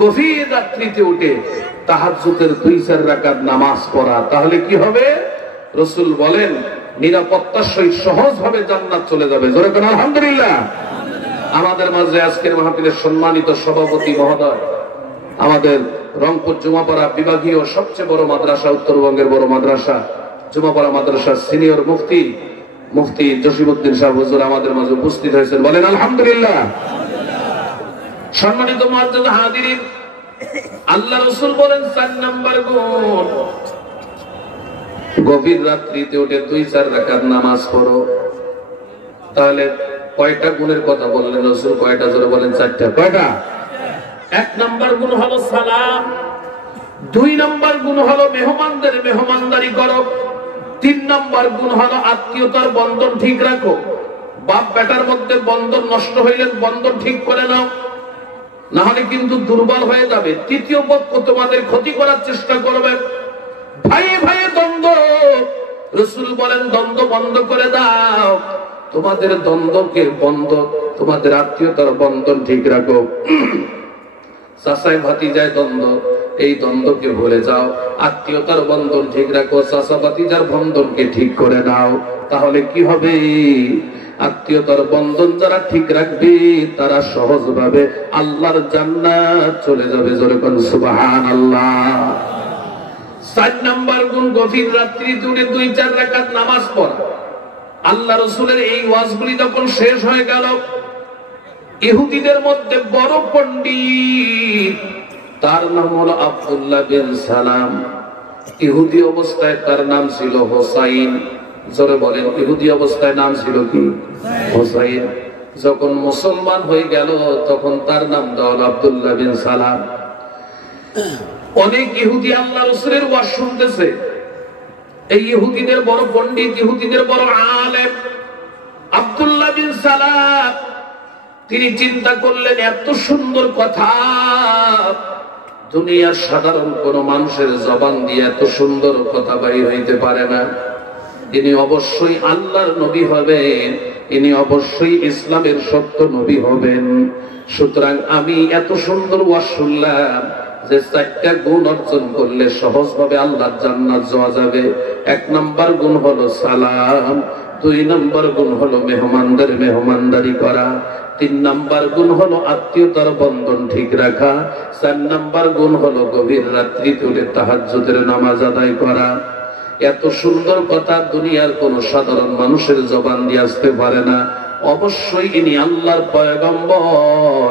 গভীর রাত্রিতে উঠে তাহাজ্জুদের 2-4 রাকাত নামাজ পড়া। তাহলে কি হবে? রাসূল বলেন নিরাপত্তার সহিত সহজভাবে জান্নাত চলে যাবে। জোরে বলেন আলহামদুলিল্লাহ। আমাদের মাঝে আজকের মাহফিলের সম্মানিত সভাপতি মহোদয়, আমাদের রংপুর জুমাপাড়া বিভাগীয় সবচেয়ে বড় মাদ্রাসা, উত্তরবঙ্গের বড় মাদ্রাসা জুমাপাড়া মাদ্রাসার সিনিয়র মুফতি জসিমউদ্দিন সাহেব হুজুর আমাদের মাঝে উপস্থিত হয়েছেন, বলেন আলহামদুলিল্লাহ। সম্মানিত মুআজ্জাল হাজিরিন, আল্লাহ রাসূল বলেন 4 নাম্বার গুণ গভীর রাত্রিতে উঠে 2-4 রাকাত নামাজ পড়ো। তাহলে কয়টা গুণের কথা বললেন রাসূল? কয়টা? জোরে বলেন 4টা। কয়টা? 1 নাম্বার গুণ হলো সালাম, 2 নাম্বার গুণ হলো মেহমানদারি করো, 3 নাম্বার গুণ হলো আত্মীয়তার বন্ধন ঠিক রাখো। বাপ বেটার মধ্যে বন্ধন নষ্ট হইলে বন্ধন ঠিক করে নাও, না হলে কিন্তু দুর্বল হয়ে যাবে। তৃতীয় পক্ষ তোমাদের ক্ষতি করার চেষ্টা করবে। ভাইয়ে ভাইয়ে দ্বন্দ্ব, রাসূল বলেন দ্বন্দ্ব বন্ধ করে দাও। তোমাদের দ্বন্দ্বকে বন্ধ, তোমাদের আত্মীয়তার বন্ধন ঠিক রাখো। চাচাই ভাতিজায় দ্বন্দ্ব, এই দ্বন্দ্বকে ভুলে যাও। আত্মীয়তার বন্ধন ঠিক রাখো, চাচা ভাতিজার বন্ধনকে ঠিক করে নাও। তাহলে কি হবে? আত্মীয়তার বন্ধন যারা ঠিক রাখবে তারা সহজভাবে আল্লাহর জান্নাত চলে যাবে। জোরে কোন সুবহানাল্লাহ। 4 নাম্বার গুণ গভীর রাত্রিতে উঠে 2-4 রাকাত নামাজ পড়া। আল্লাহ রাসূলের এই ওয়াজগুলি যখন শেষ হয়ে গেল, ইহুদিদের মধ্যে বড় পণ্ডিত, তার নাম হলো আব্দুল্লাহ বিন সালাম। ইহুদি অবস্থায় তার নাম ছিল হোসাইন। জোরে বলেন, ইহুদি অবস্থায় নাম ছিল কি? হোসাইন। যখন মুসলমান হয়ে গেল তখন তার নাম দেওয়া হলো আব্দুল্লাহ বিন সালাম। অনেক ইহুদি আল্লাহ রাসূলের ওয়াজ শুনতেছে। এই ইহুদিদের বড় পণ্ডিত, ইহুদিদের বড় আলেম আব্দুল্লাহ বিন সালাম, তিনি চিন্তা করলেন এত সুন্দর কথা দুনিয়ার সাধারণ কোন মানুষের জবান দিয়ে এত সুন্দর কথা বাইর হইতে পারে না। ইনি অবশ্যই আল্লাহর নবী হবেন, ইনি অবশ্যই ইসলামের সত্য নবী হবেন। সুতরাং আমি এত সুন্দর ওয়াজ শুনলাম যে 4টা গুণ অর্জন করলে সহজভাবে আল্লাহর জান্নাত যাওয়া যাবে। 1 নাম্বার গুণ হলো সালাম, 2 নাম্বার গুণ হলো মেহমানদারি করা, 3 নাম্বার গুণ হলো আত্মীয়তার বন্ধন ঠিক রাখা, 4 নাম্বার গুণ হলো গভীর রাত্রি তুলে তাহাজ্জুদের নামাজ আদায় করা। এত সুন্দর কথা দুনিয়ার কোন সাধারণ মানুষের জবান দিয়ে আসতে পারে না। অবশ্যই ইনি আল্লাহর পয়গম্বর,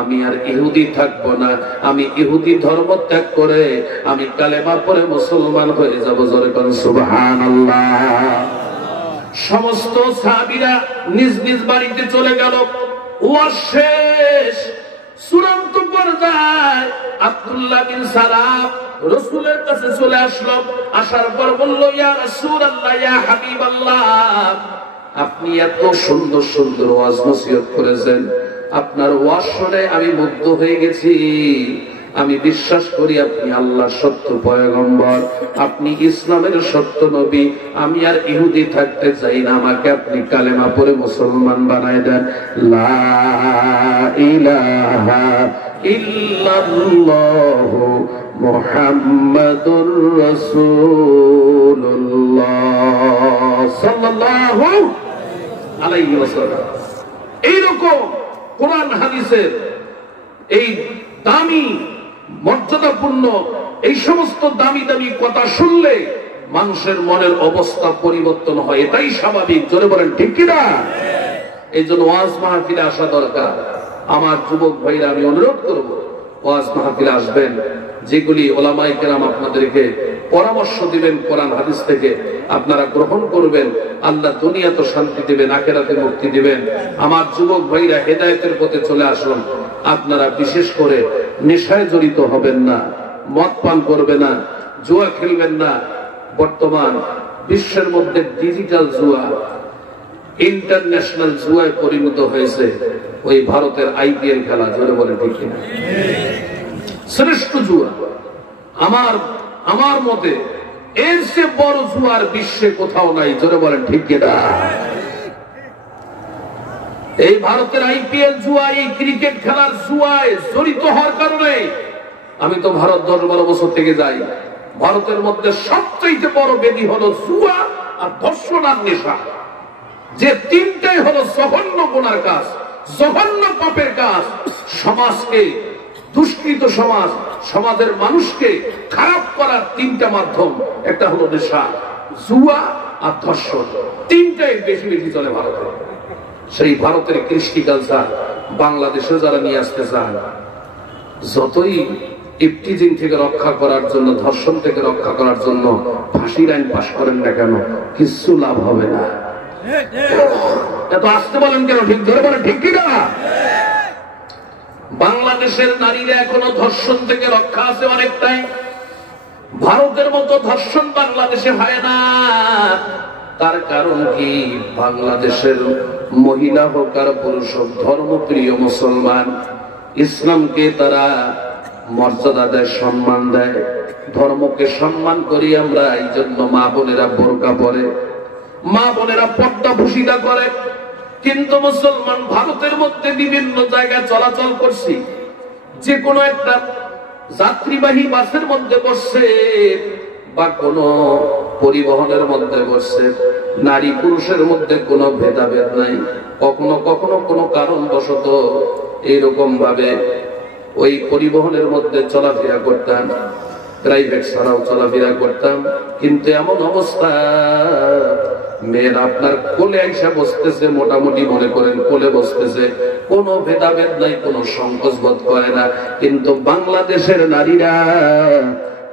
আমি আর ইহুদি থাকবো না, আমি ইহুদি ধর্ম ত্যাগ করে আমি কালেমা পড়ে মুসলমান হয়ে যাব। জোরে বলেন সুবহানাল্লাহ। সমস্ত সাহাবীরা নিজ নিজ বাড়িতে চলে গেল। ওয়াজ শেষ, চূড়ান্ত পর্যায়ে আব্দুল্লাহ বিন সালাম রাসূলের কাছে চলে আসলো। আসার পর বলল, ইয়া রাসূলুল্লাহ, ইয়া হাবিবাল্লাহ, আপনি এত সুন্দর সুন্দর ওয়াজ নসিহত করেছেন, আপনার ওয়াজ শুনে আমি মুগ্ধ হয়ে গেছি। আমি বিশ্বাস করি আপনি আল্লাহর সত্য পয়গম্বর, আপনি ইসলামের সত্য নবী। আমি আর ইহুদি থাকতে চাই না, আমাকে আপনি কালেমা পড়ে মুসলমান বানায় দেন। লা ইলাহা ইল্লাল্লাহু মুহাম্মাদুর রাসূলুল্লাহ সাল্লাল্লাহু আলাইহি ওয়াসাল্লাম। এইরকম কোরআন হাদিসের এই দামি মর্যাদাপূর্ণ এই সমস্ত দামি দামি কথা শুনলে মানুষের মনের অবস্থা পরিবর্তন হয়, এটাই স্বাভাবিক। জোরে বলেন ঠিক কিনা? এই জন্য ওয়াজ মাহফিলে আসা দরকার। আমার যুবক ভাইরা আমি অনুরোধ করব, ওয়াজ মাহফিলে আসবেন, যেগুলি ওলামায়ে কেরাম আপনাদেরকে পরামর্শ দিবেন কোরআন হাদিস থেকে আপনারা গ্রহণ করবেন। আল্লাহ দুনিয়াতে শান্তি দিবেন, আখিরাতে মুক্তি দিবেন। আমার যুবক ভাইরা হেদায়েতের পথে চলে আসুন। আপনারা বিশেষ করে নেশায় জড়িত হবেন না, মদ পান করবে না, জুয়া খেলবেন না। বর্তমান বিশ্বের মধ্যে ডিজিটাল জুয়া, ইন্টারন্যাশনাল জুয়ায় পরিণত হয়েছে ওই ভারতের আইপিএল খেলা। জোরে বলে ঠিক কিনা? শ্রেষ্ঠ জুয়া আমার মতে এর চেয়ে বড় জুয়ার বিশ্বে কোথাও নাই। জোরে বলেন ঠিক কিনা? এই ভারতের আইপিএল জুয়া, এই ক্রিকেট খেলার জুয়ায় জড়িত হওয়ার কারণে আমি তো ভারত 10-12 বছর থেকে যাই। ভারতের মধ্যে সবচেয়ে বড় ব্যাধি হলো জুয়া আর ধর্ষণ আর নেশা। যে তিনটাই হলো জঘন্য গুনার কাজ, জঘন্য পাপের কাজ। সমাজকে দুষ্কৃত সমাজ, সমাজের মানুষকে খারাপ করার তিনটা মাধ্যম, একটা হলো নেশা, জুয়া আর ধর্ষণ। তিনটাই বেশি বেশি চলে ভারতে। সেই ভারতের কৃষ্টি কালচার বাংলাদেশে যারা নিয়ে আসতে চান, যতই ইফটিজিং থেকে রক্ষা করার জন্য, ধর্ষণ থেকে রক্ষা করার জন্য ফাঁসির আইন পাশ করেন না কেন, কিছু লাভ হবে না। এত আসতে বলেন কেন? ঠিক ধরে বলেন ঠিক কিনা? বাংলাদেশের নারীরা এখনো ধর্ষণ থেকে রক্ষা আছে অনেকটাই। ভারতের মতো ধর্ষণ বাংলাদেশে হয় না। তার কারণ কি? বাংলাদেশের মহিলা হোক আর পুরুষ হোক, ধর্মপ্রিয় মুসলমান, ইসলামকে তারা মর্যাদা দেয়, সম্মান দেয়। ধর্মকে সম্মান করি আমরা, এই জন্য মা বোনেরা বোরকা পরে, মা বোনেরা পর্দা ভূষিতা করে। কিন্তু মুসলমান ভারতের মধ্যে বিভিন্ন জায়গায় চলাচল করছি, যে কোনো একটা যাত্রীবাহী বাসের মধ্যে বসছে বা কোনো পরিবহনের মধ্যে বসছে, নারী পুরুষের মধ্যে কোনো ভেদাভেদ নাই। কখনো কখনো কোনো কারণবশত এইরকম ভাবে ওই পরিবহনের মধ্যে চলাফেরা করতাম, প্রাইভেট ছাড়াও চলাফেরা করতাম। কিন্তু এমন অবস্থা, মেয়েরা আপনার কোলে আইসা বসতেছে, মোটামুটি মনে করেন কোলে বসতেছে, কোনো ভেদাভেদ নাই, কোনো সংকোচ বোধ করে না। কিন্তু বাংলাদেশের নারীরা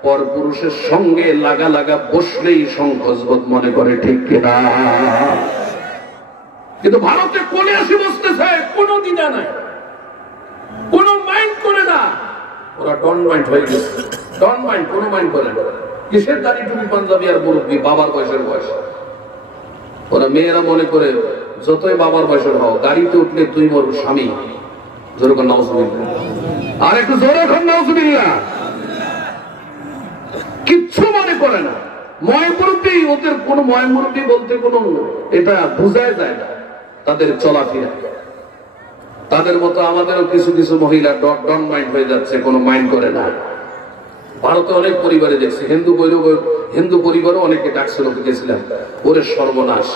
পরপুরুষের সঙ্গে লাগা লাগা বসলেই সংকোচ বোধ মনে করে, ঠিক কিনা? কিন্তু ভারতে কোলে আসি বসতেছে, কোনো দ্বিধা নাই, কোনো মাইন্ড করে না। ওরা ডন মাইন্ড হয়ে গেছে, ডন মাইন্ড, কোনো মাইন্ড করে না। কিসের দাড়ি টুপি পাঞ্জাবি আর মুরব্বী, বাবার বয়সের বয়স। ওরা মেয়েরা মনে করে যতই বাবার বয়সের হও, গাড়িতে উঠলে তুই মোর স্বামী। জোরে কর নাউজুবিল্লাহ, আর একটু জোরে কর নাউজুবিল্লাহ। কিচ্ছু মনে করে না। ময় মুরব্বী, ওদের কোন ময় মুরব্বী বলতে কোনো এটা বোঝায় যায় না তাদের চলাফেরা। তাদের মতো আমাদেরও কিছু কিছু মহিলা ডন মাইন্ড হয়ে যাচ্ছে, কোনো মাইন্ড করে না। ভারতে অনেক পরিবারে দেখছি, হিন্দু পরিবারও অনেকে ডাকছিল, গেছিলাম, ওরে সর্বনাশ।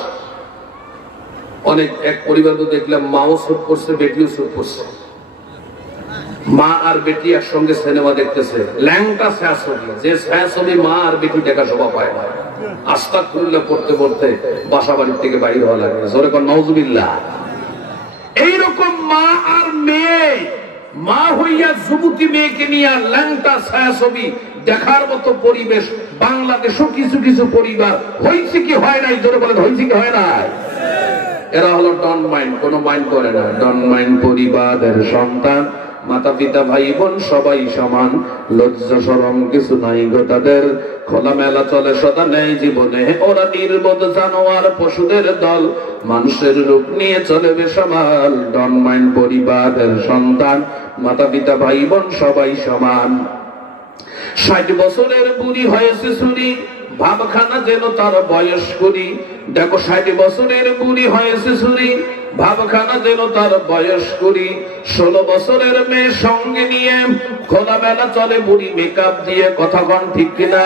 অনেক এক পরিবার তো দেখলাম মাও শুট করছে, বেটিও শুট করছে। মা আর বেটি একসঙ্গে সিনেমা দেখতেছে, ল্যাংটা ছায়া ছবি, যে ছায়া ছবি মা আর বেটি দেখা শোভা পায় না। আস্তাগফিরুল্লাহ পড়তে পড়তে বাসা বাড়ির থেকে বাইরে হওয়া লাগে। জোরে কর নাউজুবিল্লাহ। এইরকম মা আর মেয়ে, মা হইয়া যুবতী মেয়েকে নিয়ে ল্যাংটা ছায়া ছবি দেখার মতো পরিবেশ বাংলাদেশও কিছু কিছু পরিবার হয়েছে কি হয় নাই, জোরে বলেন হয়েছে কি হয় নাই? এরা হলো ডন মাইন্ড, কোনো মাইন্ড করে না। ডন মাইন্ড পরিবারের সন্তান, মাতা পিতা ভাই বোন সবাই সমান, লজ্জা শরম কিছু নাই গো তাদের, খোলামেলা চলে সদা নেই জীবনে, ওরা নির্বোধ জানোয়ার পশুদের দল, মানুষের রূপ নিয়ে চলে বেসামাল। ডন মাইন্ড পরিবারের সন্তান, মাতা পিতা ভাই বোন সবাই সমান। 60 বছরের বুড়ি হয়েছে ছুরি, ভাবখানা যেন তার বয়স করি। দেখো 60 বছরের বুড়ি হয়েছে ছুরি, ভাবখানা যেন তার বয়স করি। 16 বছরের মেয়ে সঙ্গে নিয়ে খোলামেলা চলে বুড়ি মেকআপ দিয়ে, কথা কন ঠিক কিনা?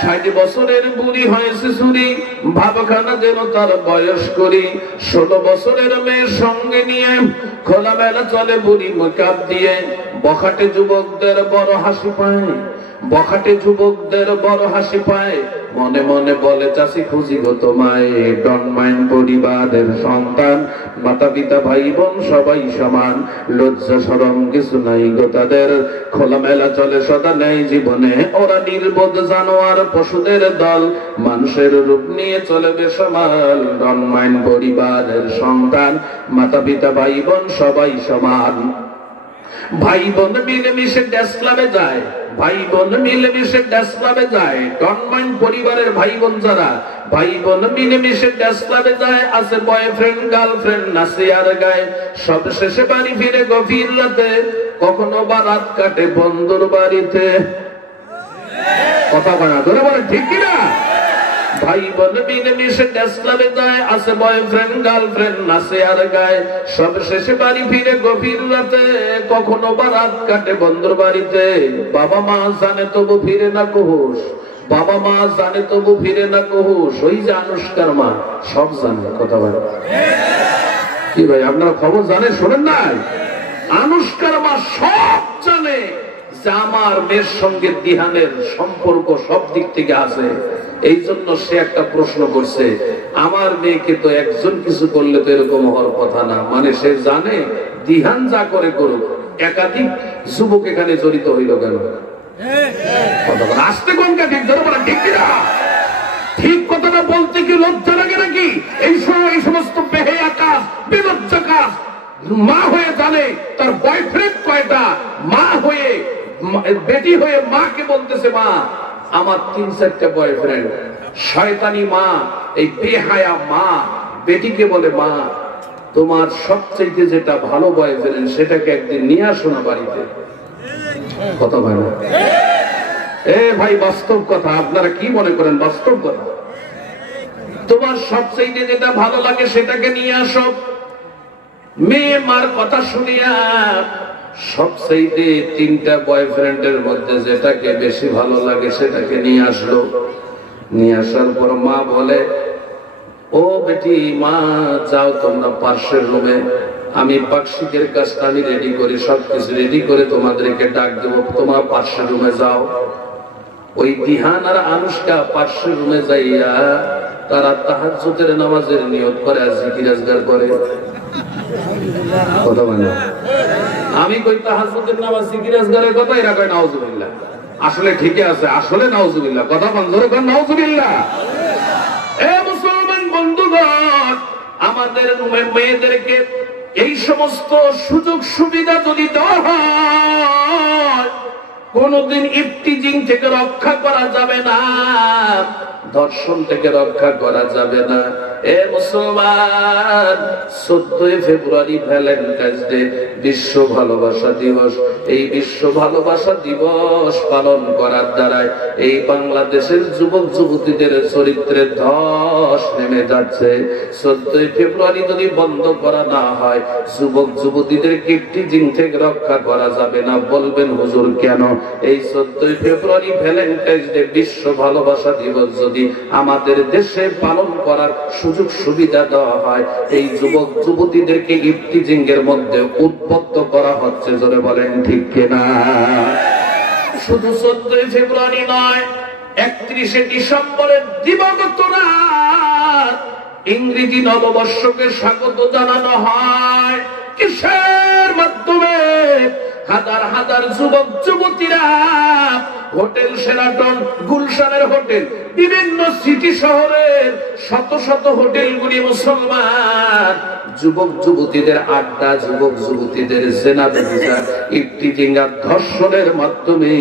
60 বছরের বুড়ি হয়েছে ছুরি, ভাবখানা যেন তার বয়স করি। 16 বছরের মেয়ে সঙ্গে নিয়ে খোলামেলা চলে বুড়ি মেকআপ দিয়ে। বখাটে যুবকদের বড় হাসি পায়, বখাটে যুবকদের বড় হাসি পায়, মনে মনে বলে চাষি খুঁজি গো তোমায়। ডন মাইন্ড পরিবারের সন্তান, মাতা পিতা ভাই বোন সবাই সমান, লজ্জা শরম কিছু নাই গো তাদের, খোলামেলা চলে সদা নেই জীবনে, ওরা নির্বোধ জানোয়ার পশুদের দল, মানুষের রূপ নিয়ে চলে বেসামাল। ডন মাইন্ড পরিবারের সন্তান, মাতা পিতা ভাই বোন সবাই সমান। ভাই বোন মিলেমিশে ড্যান্স ক্লাবে যায়, ভাই বোন মিলেমিশে ড্যান্স ক্লাবে যায়। ডন মাইন্ড পরিবারের ভাই বোন যারা, ভাই বোন মিলেমিশে ড্যান্স ক্লাবে যায়, আছে বয়ফ্রেন্ড গার্লফ্রেন্ড নাচে আর গায়, সব শেষে বাড়ি ফিরে গভীর রাতে, কখনো বা রাত কাটে বন্ধুর বাড়িতে। কথা বলা ধরে বলে ঠিক কিনা? ভাই বোন মিলেমিশে ড্যান্স ক্লাবে যায়, আছে বয়ফ্রেন্ড গার্লফ্রেন্ড নাচে আর গায়, সব শেষে বাড়ি ফিরে গভীর রাতে, কখনো বা রাত কাটে বন্ধুর বাড়িতে। বাবা মা জানে তবু ফিরে না কুহুস, বাবা মা জানে তবু ফিরে না কুহুস। ওই যে আনুষ্কার মা সব জানে, কথা বলে কি ভাই আপনারা খবর জানেন শোনেন নাই? আনুষ্কার মা সব জানে যে আমার মেয়ের সঙ্গে দিহানের সম্পর্ক সব দিক থেকে আছে। এই জন্য সে একটা প্রশ্ন করছে, আমার মেয়েকে তো একজন কিছু করলে তো এরকম হওয়ার কথা না, মানে সে জানে দিহান যা করে করুক, একাধিক যুবক এখানে জড়িত হইল কেন? আসতে কোনটা ঠিক ধরে বলা ঠিক কিনা? ঠিক কথাটা বলতে কি লজ্জা লাগে নাকি? এই সময় এই সমস্ত বেহেয়া কাজ, বিলজ্জা কাজ মা হয়ে জানে তার বয়ফ্রেন্ড কয়টা, মা হয়ে বেটি হয়ে মাকে বলতেছে মা আমার 3-4টা বয়ফ্রেন্ড। শয়তানি মা, এই বেহায়া মা বেটিকে বলে মা তোমার সবচেয়ে যেটা ভালো বয়ফ্রেন্ড সেটাকে একদিন নিয়ে আসো না বাড়িতে। কথা ভাই না এ ভাই, বাস্তব কথা। আপনারা কি মনে করেন বাস্তব কথা? তোমার সবচেয়ে যেটা ভালো লাগে সেটাকে নিয়ে আসো। মেয়ে মার কথা শুনিয়া সবচেয়ে 3টা বয়ফ্রেন্ডের মধ্যে যেটাকে বেশি ভালো লাগে সেটাকে নিয়ে আসলো। নিয়ে আসার পর মা বলে ও বেটি মা যাও তোমরা পাশের রুমে, আমি পাকশিকের কাজটা আমি রেডি করি, সবকিছু রেডি করে তোমাদেরকে ডাক দেবো, তোমরা পাশের রুমে যাও। ওই দিহান আর আনুষ্কা পাশের রুমে যাইয়া তারা তাহাজ্জুদের নামাজের নিয়ত করে আর জিকির আজগার করে। কথা বলে আমি কই তাহাজ্জুদের নামাজ জিকির আজগারের কথা, এরা কয় নাউজুবিল্লাহ। আসলে ঠিকই আছে, আসলে নাউজুবিল্লাহ। কথা বন্ধ করে নাউজুবিল্লাহ। এ মুসলমান বন্ধুগণ, আমাদের মেয়েদেরকে এই সমস্ত সুযোগ সুবিধা যদি দেওয়া হয়, কোনদিন ইফতিজিং থেকে রক্ষা করা যাবে না, ধর্ষণ থেকে রক্ষা করা যাবে না। এ মুসলমান, 14 ফেব্রুয়ারি ভ্যালেন্টাইন্স ডে, বিশ্ব ভালোবাসা দিবস। এই বিশ্ব ভালোবাসা দিবস পালন করার দ্বারাই এই বাংলাদেশের যুবক যুবতীদের চরিত্রে ধস নেমে যাচ্ছে। 14 ফেব্রুয়ারি যদি বন্ধ করা না হয়, যুবক যুবতীদের ইফতিজিং থেকে রক্ষা করা যাবে না। বলবেন হুজুর কেন? এই 14 ফেব্রুয়ারি ভ্যালেন্টাইন্স ডে বিশ্ব ভালোবাসা দিবস যদি আমাদের দেশে পালন করার সুযোগ সুবিধা দেওয়া হয়, এই যুবক যুবতীদেরকে ইফতিজিং এর মধ্যে উদ্বুদ্ধ করা হচ্ছে। জোরে বলেন ঠিক কিনা? শুধু 14 ফেব্রুয়ারি নয়, 31শে ডিসেম্বরের দিবাগত রাত ইংরেজি নববর্ষকে স্বাগত জানানো হয় কিসের মাধ্যমে? হাজার হাজার যুবক যুবতীরা হোটেল শেরাটন, গুলশানের হোটেল, বিভিন্ন সিটি শহরের শত শত হোটেলগুলি মুসলমান, যুবক যুবতীদের আড্ডা, যুবক যুবতীদের জেনা ব্যভিচার, ইফতিজিং আর ধর্ষণের মাধ্যমে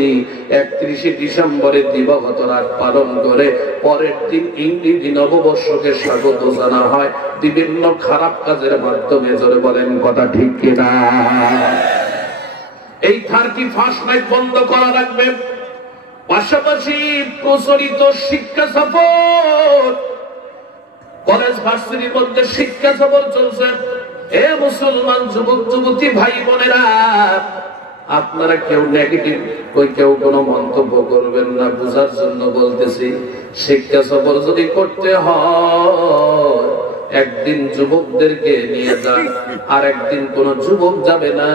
31শে ডিসেম্বরের দিবাগত রাত পালন করে পরের দিন ইংরেজি নববর্ষকে স্বাগত জানা হয় বিভিন্ন খারাপ কাজের মাধ্যমে। জোরে বলেন কথা ঠিক কিনা? এই 31st নাইট বন্ধ করা লাগবে। পাশাপাশি প্রচলিত শিক্ষা সফর, কলেজ ভার্সিটির মধ্যে শিক্ষা সফর চলছে। এ মুসলমান যুবক যুবতী ভাই বোনেরা, আপনারা কেউ নেগেটিভ কেউ কোনো মন্তব্য করবেন না, বুঝার জন্য বলতেছি। শিক্ষা সফর যদি করতে হয় একদিন যুবকদেরকে নিয়ে যান, আর একদিন কোন যুবক যাবে না,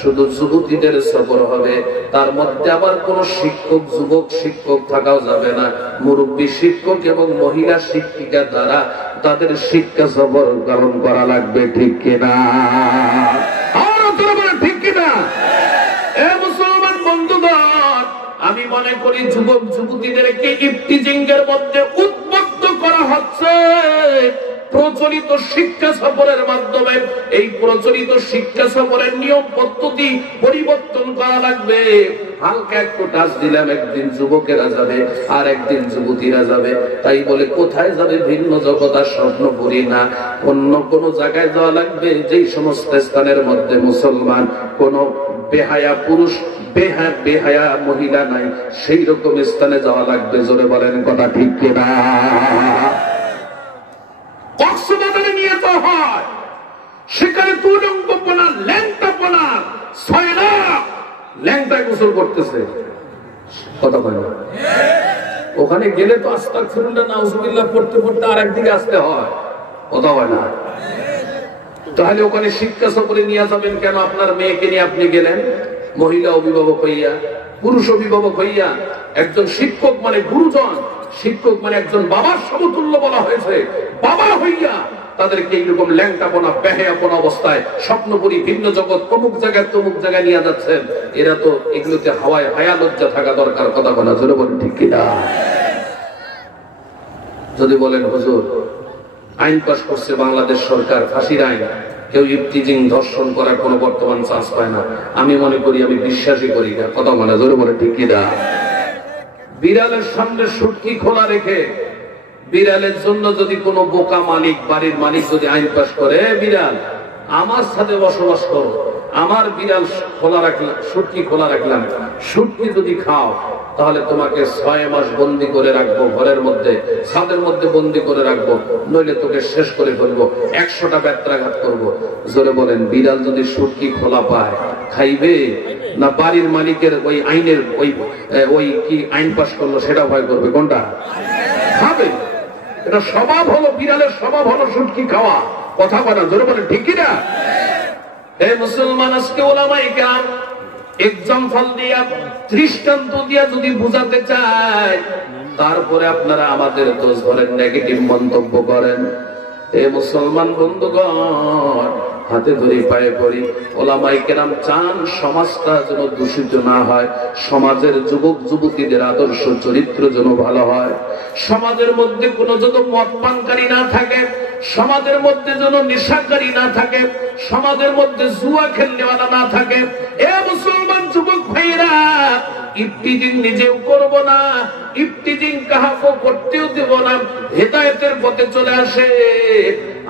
শুধু যুবতীদের সফর হবে। তার মধ্যে আবার কোন শিক্ষক, যুবক শিক্ষক থাকাও যাবে না। মুরব্বী শিক্ষক এবং মহিলা শিক্ষিকা দ্বারা তাদের শিক্ষা সফর পালন করা লাগবে। ঠিক কিনা? ঠিক কিনা? এ মুসলমান বন্ধুগণ, আমি মনে করি যুবক যুবতীদেরকে ইফতিজিংয়ের মধ্যে উদ্বুদ্ধ করা হচ্ছে প্রচলিত শিক্ষা সফরের মাধ্যমে। এই প্রচলিত শিক্ষা সফরের নিয়ম পদ্ধতি পরিবর্তন করা লাগবে। হালকা একটু টাচ দিলাম, একদিন যুবকেরা যাবে আর একদিন যুবতীরা যাবে। তাই বলে কোথায় যাবে ভিন্ন জগৎ আর স্বপ্নপুরী না, অন্য কোন জায়গায় যাওয়া লাগবে। যেই সমস্ত স্থানের মধ্যে মুসলমান কোন বেহায়া পুরুষ, বেহায়া মহিলা নাই, সেই রকম স্থানে যাওয়া লাগবে। জোরে বলেন কথা ঠিক কিনা? কক্সবাজারে নিয়ে যাওয়া হয়, সেখানে তুলঙ্গপনা, ল্যাংটাপনা, ছয়রা ল্যাংটায় গোসল করতেছে। কথা বলে ওখানে গেলে তো আস্তাগফিরুল্লাহ নাউজুবিল্লাহ পড়তে পড়তে আর একদিকে আসতে হয়। কথা বলে না। তাহলে ওখানে শিক্ষা সফরে নিয়ে যাবেন কেন? আপনার মেয়েকে নিয়ে আপনি গেলেন, মহিলা অভিভাবক হইয়া, পুরুষ অভিভাবক হইয়া। একজন শিক্ষক মানে গুরুজন, শিক্ষক মানে একজন বাবার সমতুল্য বলা হয়েছে। বাবা হইয়া তাদেরকে এইরকম ল্যাংটাপনা, বেহায়াপনা অবস্থায় স্বপ্নপুরী, ভিন্ন জগৎ, অমুক জায়গায় তমুক জায়গায় নিয়ে যাচ্ছেন। এরা তো এগুলোতে হাওয়ায় হায়া লজ্জা থাকা দরকার। কথা বলা জোরে বলেন ঠিক কিনা? যদি বলেন হুজুর আইন পাস করছে বাংলাদেশ সরকার, ফাঁসির আইন, কেউ ইফতিজিং ধর্ষণ করার কোনো বর্তমান চান্স পায় না, আমি মনে করি, আমি বিশ্বাসই করি না। কথা বলা জোরে বলে ঠিক কিনা? বিড়ালের সামনে সুটকি খোলা রেখে, বিড়ালের জন্য যদি কোনো বোকা মালিক, বাড়ির মালিক যদি আইন পাস করে, বিড়াল আমার সাথে বসবাস করো, আমার বিড়াল খোলা রাখলাম, সুটকি খোলা রাখলাম, সুটকি যদি খাও তাহলে তোমাকে 6 মাস বন্দি করে রাখবো, ঘরের মধ্যে, ছাদের মধ্যে বন্দি করে রাখবো, নইলে তোকে শেষ করে ফেলবো, 100টা ব্যত্রাঘাত করবো। জোরে বলেন, বিড়াল যদি সুটকি খোলা পায় খাইবে না বাড়ির মালিকের ওই আইনের ওই কি আইন পাস করলো সেটা ভয় করবে? কোনটা খাবে? এটা স্বভাব হলো, বিড়ালের স্বভাব হলো সুটকি খাওয়া। কথা বলা জোরে বলেন ঠিক কিনা? হে মুসলমান, আজকে ওলামায়ে কেরাম এক্সাম্পল দিয়া, দৃষ্টান্ত দিয়া যদি বুঝাতে চায়, তারপরে আপনারা আমাদের দোষ ধরেন, নেগেটিভ মন্তব্য করেন। হে মুসলমান বন্ধুগণ, হাতে ধরে পায়ে পড়ি, ওলামায়ে কেরাম চান সমাজটা যেন দূষিত না হয়, সমাজের যুবক যুবতীদের আদর্শ চরিত্র যেন ভালো হয়, সমাজের মধ্যে কোনো যেন মদ পানকারী না থাকে, সমাজের মধ্যে যেন নেশাকারী না থাকে, সমাজের মধ্যে জুয়া খেলনেওয়ালা না থাকে। এ মুসলমান যুবক ভাইরা, ইফতিজিং নিজেও করব না, ইফতিজিং কাহাকে করতেও দেব না, হেদায়েতের পথে চলে আসে।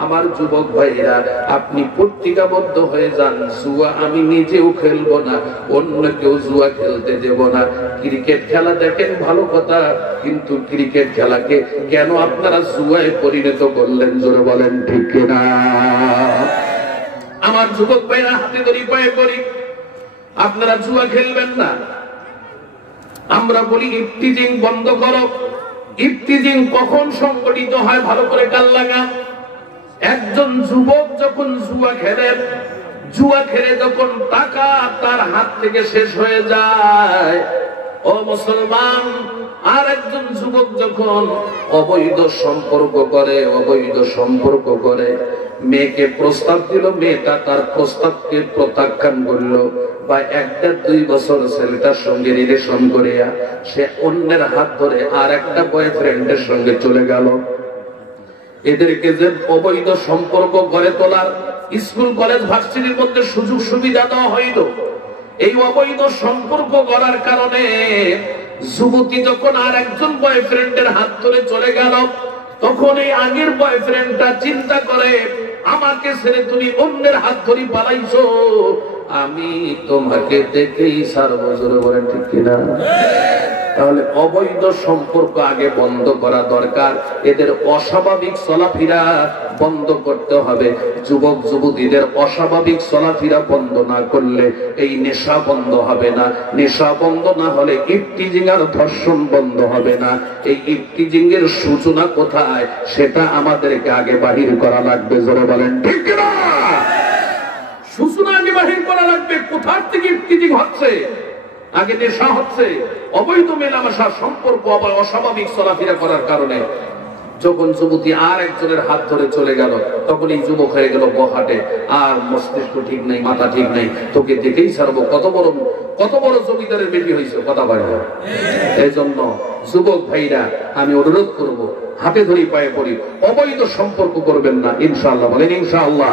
আমার যুবক ভাইরা, আপনি পত্রিকাবদ্ধ হয়ে যান, জুয়া আমি নিজেও খেলবো না, অন্য কেউ জুয়া খেলতে দেব না। ক্রিকেট খেলা দেখেন ভালো কথা, কিন্তু ক্রিকেট খেলাকে কেন আপনারা জুয়ায় পরিণত করলেন? জোরে বলেন ঠিক কিনা? আমার যুবক ভাইরা, হাতে ধরি পায়ে করি, আপনারা জুয়া খেলবেন না। আমরা বলি ইফতিজিং বন্ধ করো। ইফতিজিং কখন সংগঠিত হয় ভালো করে কাল লাগা। একজন যুবক যখন জুয়া খেলে যখন টাকা তার হাত থেকে শেষ হয়ে যায়, ও মুসলমান, আর একজন যুবক যখন অবৈধ সম্পর্ক করে মেয়েকে প্রস্তাব দিল, মেয়েটা তার প্রস্তাবকে প্রত্যাখ্যান করলো, বা 1-2 বছর ছেলেটার সঙ্গে রিলেশন করিয়া সে অন্যের হাত ধরে আর একটা বয়ফ্রেন্ডের সঙ্গে চলে গেল। এদেরকে যে অবৈধ সম্পর্ক গড়ে তোলার স্কুল কলেজ ভার্সিটির মধ্যে সুযোগ সুবিধা দেওয়া হইল, এই অবৈধ সম্পর্ক গড়ার কারণে যুবতী যখন আর একজন বয়ফ্রেন্ডের হাত ধরে চলে গেল, তখন এই আগের বয়ফ্রেন্ডটা চিন্তা করে, আমাকে ছেড়ে তুমি অন্যের হাত ধরে পালাইছো, আমি তোমাকে দেখেই ছাড়বো। জোরে বলেন ঠিক কিনা? তাহলে অবৈধ সম্পর্ক আগে বন্ধ করা দরকার। এদের অস্বাভাবিক চলাফেরা বন্ধ করতে হবে। যুবক যুবতীদের অস্বাভাবিক চলাফেরা বন্ধ না করলে এই নেশা বন্ধ হবে না। নেশা বন্ধ না হলে ইফটিজিং আর ধর্ষণ বন্ধ হবে না। এই ইফটিজিং এর সূচনা কোথায় সেটা আমাদেরকে আগে বাহির করা লাগবে। জোরে বলেন ঠিক না? সূচনা আগে বাহির করা লাগবে। কোথার থেকে ইফটিজিং হচ্ছে? আগে নেশা হচ্ছে, অবৈধ মেলামেশা সম্পর্ক, আবার অস্বাভাবিক চলাফেরা করার কারণে যখন যুবতী আর একজনের হাত ধরে চলে গেল, তখন এই যুবক হয়ে গেল বহাটে, আর মস্তিষ্ক ঠিক নেই, মাথা ঠিক নেই, তোকে দেখেই ছাড়বো। কত বড় জমিদারের বেটি হয়েছে, কথা বলে। এই জন্য যুবক ভাইরা আমি অনুরোধ করব, হাতে ধরি পায়ে পড়ি, অবৈধ সম্পর্ক করবেন না। ইনশাআল্লাহ বলেন ইনশাআল্লাহ।